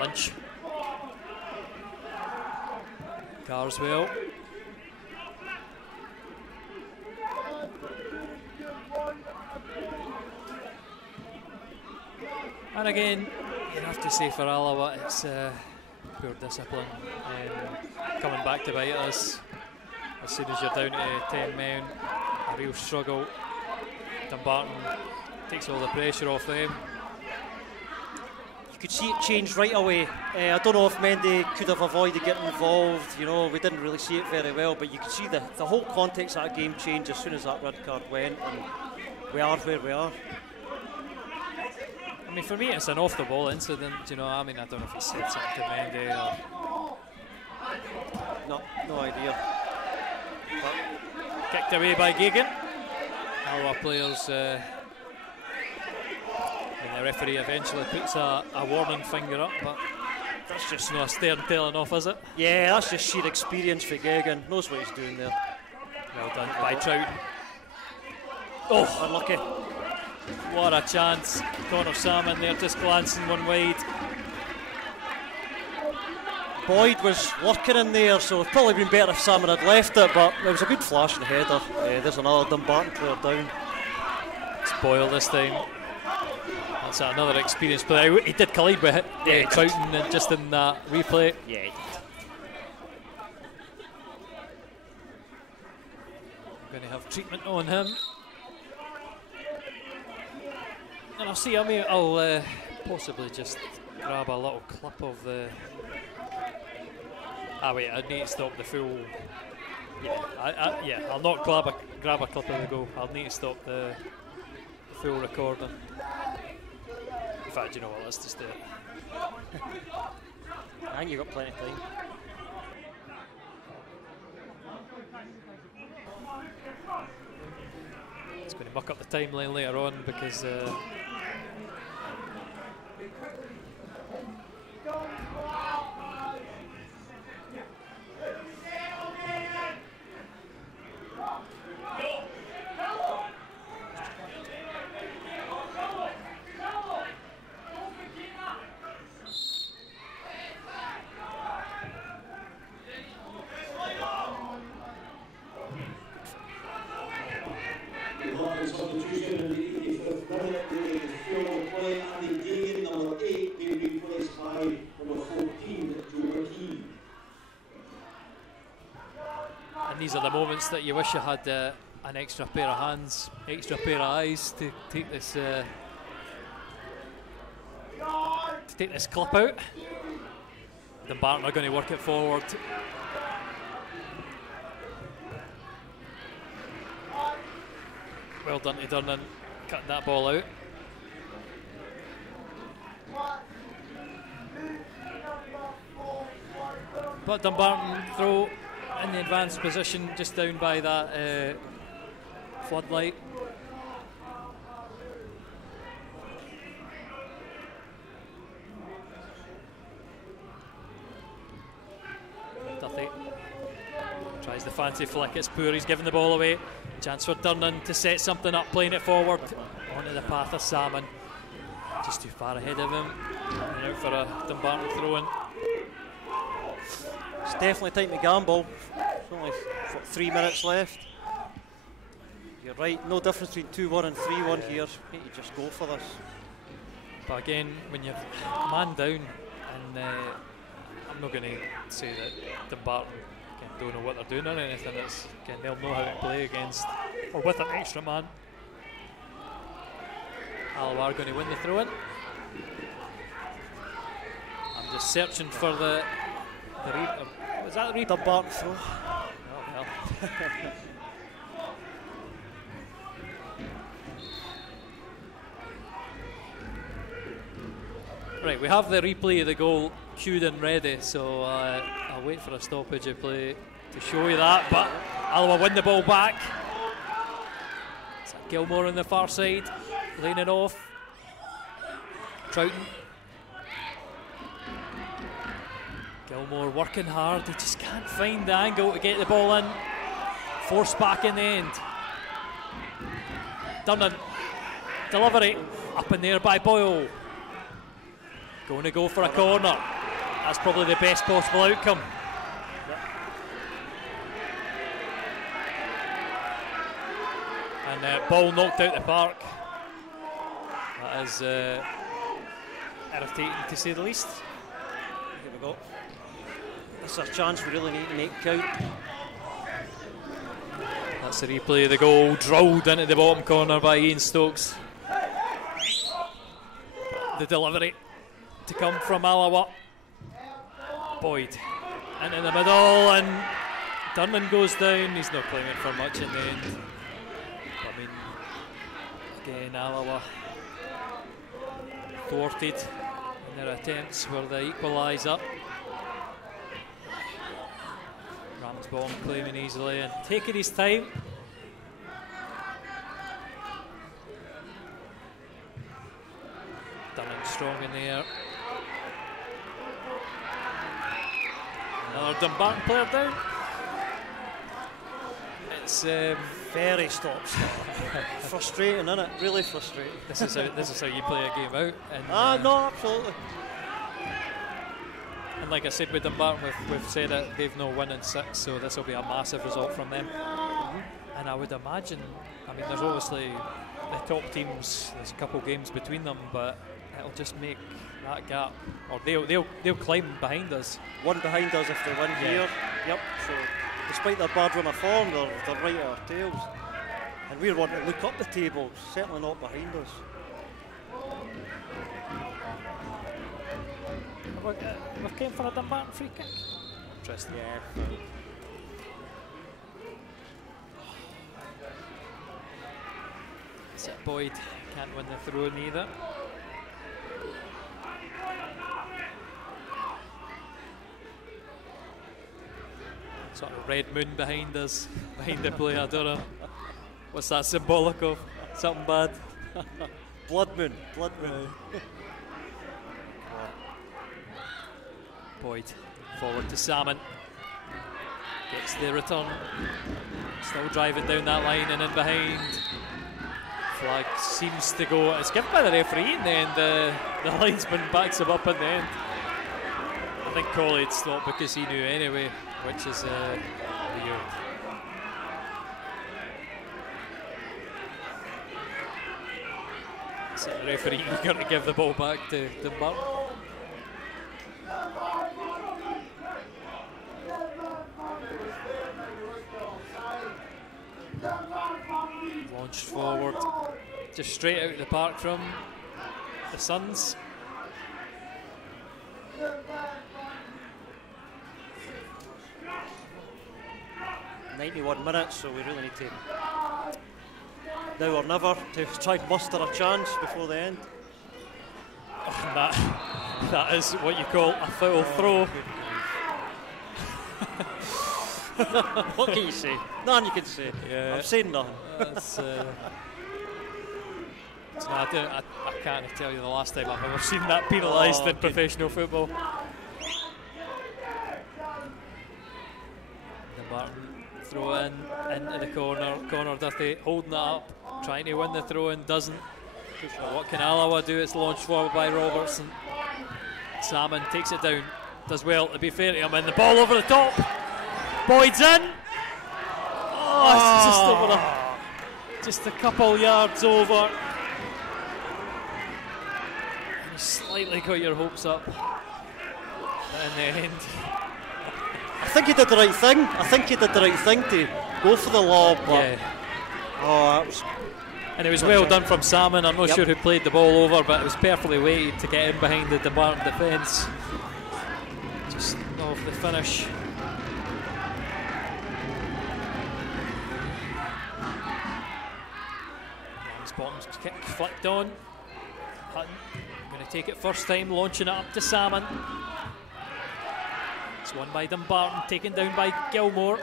Lynch. Carswell. And again, you'd have to say for Alloa, it's poor discipline. Coming back to bite us. As soon as you're down to 10 men, a real struggle. Dumbarton takes all the pressure off them. You could see it change right away. I don't know if Mendy could have avoided getting involved. You know, we didn't really see it very well, but you could see the whole context of that game change as soon as that red card went, and we are where we are. I mean, for me, it's an off-the-ball incident. You know, I mean, I don't know if he said something to Mendy or... No idea. But kicked away by Gagan. Alloa players... the referee eventually puts a warning finger up, but that's just not a stern telling off, is it? Yeah, that's just sheer experience for Gagan. Knows what he's doing there. Well done by Troughton. Oh, unlucky. What a chance. Connor Salmon there just glancing one wide. Boyd was lurking in there, so it'd probably been better if Salmon had left it, but it was a good flash and header. There's another Dumbarton player down. It's Boyle this time. That's another experienced player. He did collide with it. Yeah, Troughton just in that replay. Yeah, he did. Going to have treatment on him. And I'll possibly just grab a little clip of the... wait, I need to stop the full... I'll not grab a clip of the goal. I'll need to stop the full recording. In fact, you know what, let's just do it. I think you've got plenty of time. It's going to muck up the timeline later on because these are the moments that you wish you had an extra pair of hands, extra pair of eyes to take this clip out. Dumbarton are going to work it forward. Well done to Durnan, cutting that ball out. But Dumbarton throw in the advanced position, just down by that floodlight. Duffy tries the fancy flick, it's poor, he's giving the ball away. Chance for Durnan to set something up, playing it forward onto the path of Salmon. Just too far ahead of him, and out for a Dumbarton throw-in. It's definitely time to gamble. There's only 3 minutes left. You're right, no difference between 2-1 and 3-1 here. You just go for this. But again, when you're man down, and I'm not going to say that Dumbarton don't know what they're doing or anything, it's, again, they'll know how to play against or with an extra man. Alloa are going to win the throw-in. Just searching for the was that the replay? Dumbarton throw. Oh, well. Right, we have the replay of the goal queued and ready, so I'll wait for a stoppage of play to show you that. But Alloa win the ball back. It's Gilmore on the far side, laying it off. Troughton. Gilmore working hard, he just can't find the angle to get the ball in. Forced back in the end. Dunnan. Delivery up in there by Boyle. Going to go for a corner. That's probably the best possible outcome. And ball knocked out the park. That is irritating to say the least. Here we go. This is a chance we really need to make count. That's the replay of the goal, drilled into the bottom corner by Ian Stokes. The delivery to come from Alloa. Boyd into the middle, and Durnan goes down. He's not claiming for much in the end. I mean, again, Alloa thwarted in their attempts for the equaliser. Ramsbaum claiming easily and taking his time. Dunnan strong in there. Another Dumbarton player down. It's very stop-start. Frustrating, isn't it? Really frustrating. This is how you play a game out. And, no, absolutely. And like I said with Dumbarton, we've said that they've no win in 6, so this will be a massive result from them. And I would imagine, I mean, there's obviously the top teams. There's a couple games between them, but it'll just make that gap, or they'll climb behind us. One behind us if they win here. Yep. So despite their bad run of form, they're right at our tails, and we're wanting to look up the table. Certainly not behind us. We came for a Dumbarton free kick. Interesting. Yeah. Set Boyd can't win the throw neither. Sort of red moon behind us, behind the play. I don't know. What's that symbolic of? Something bad? Blood moon. Blood moon. Boyd forward to Salmon. Gets the return. Still driving down that line and in behind. Flag seems to go. It's given by the referee in the end. The linesman backs him up in the end. I think Colley had stopped because he knew anyway, which is weird. So the referee eager to give the ball back to Dumbarton. Launched forward, just straight out of the park from the Suns. .91 minutes, so we really need to now or never to try and muster a chance before the end. Oh, that is what you call a foul throw. What can you say? Nothing you can say. Yeah. I'm saying nothing. I can't tell you the last time I've ever seen that penalised in professional football. Dumbarton throw in into the corner dirty, holding it up, trying to win the throw in, doesn't. What can Alloa do? It's launched forward by Robertson. Salmon takes it down, does well, to be fair to him, and the ball over the top. Boyd's in. Oh, it's just a couple yards over. You slightly got your hopes up in the end. I think he did the right thing. I think he did the right thing to go for the lob. But that was. And it was well done from Salmon. I'm not sure who played the ball over, but it was perfectly weighted to get in behind the Dumbarton defence. finish. Bottom's kick flicked on. Hutton going to take it first time, launching it up to Salmon. It's won by Dumbarton, taken down by Gilmore.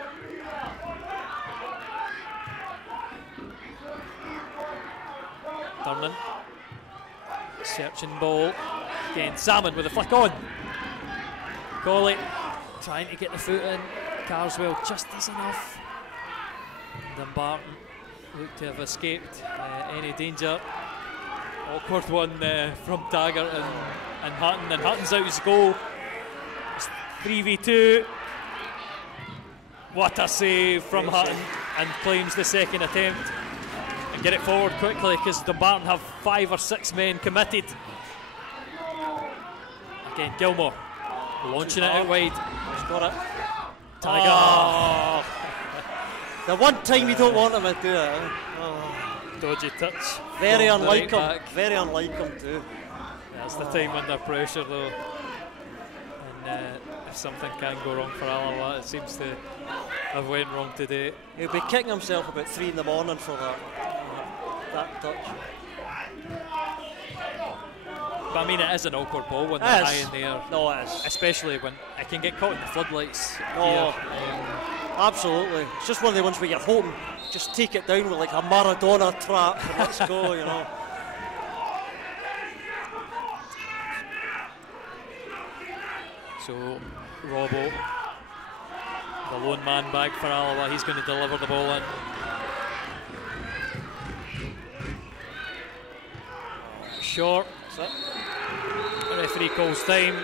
Durnan. Searching ball. Again, Salmon with a flick on. Colley trying to get the foot in. Carswell just is enough. Dumbarton look to have escaped any danger. Awkward one from Taggart and Hutton, and Hutton's out his goal. It's 3v2. What a save from Hutton, and claims the second attempt. And get it forward quickly because Dumbarton have 5 or 6 men committed. Again, Gilmore launching it out wide. He's got it. Taggart. Oh. The one time you don't want him to do it. Oh. Dodgy touch. Very unlike him. Back. Very unlike him too. That's the time under pressure though. And if something can go wrong for Alloa, it seems to have went wrong today. He'll be kicking himself about 3 in the morning for that touch. But I mean, it is an awkward ball when they're high in the air. No, it is. Especially when it can get caught in the floodlights Oh. here. Absolutely. It's just one of the ones where you're hoping just take it down with like a Maradona trap and let's go, you know. So, Robbo, the lone man back for Alloa, he's going to deliver the ball in. Short. The referee calls time.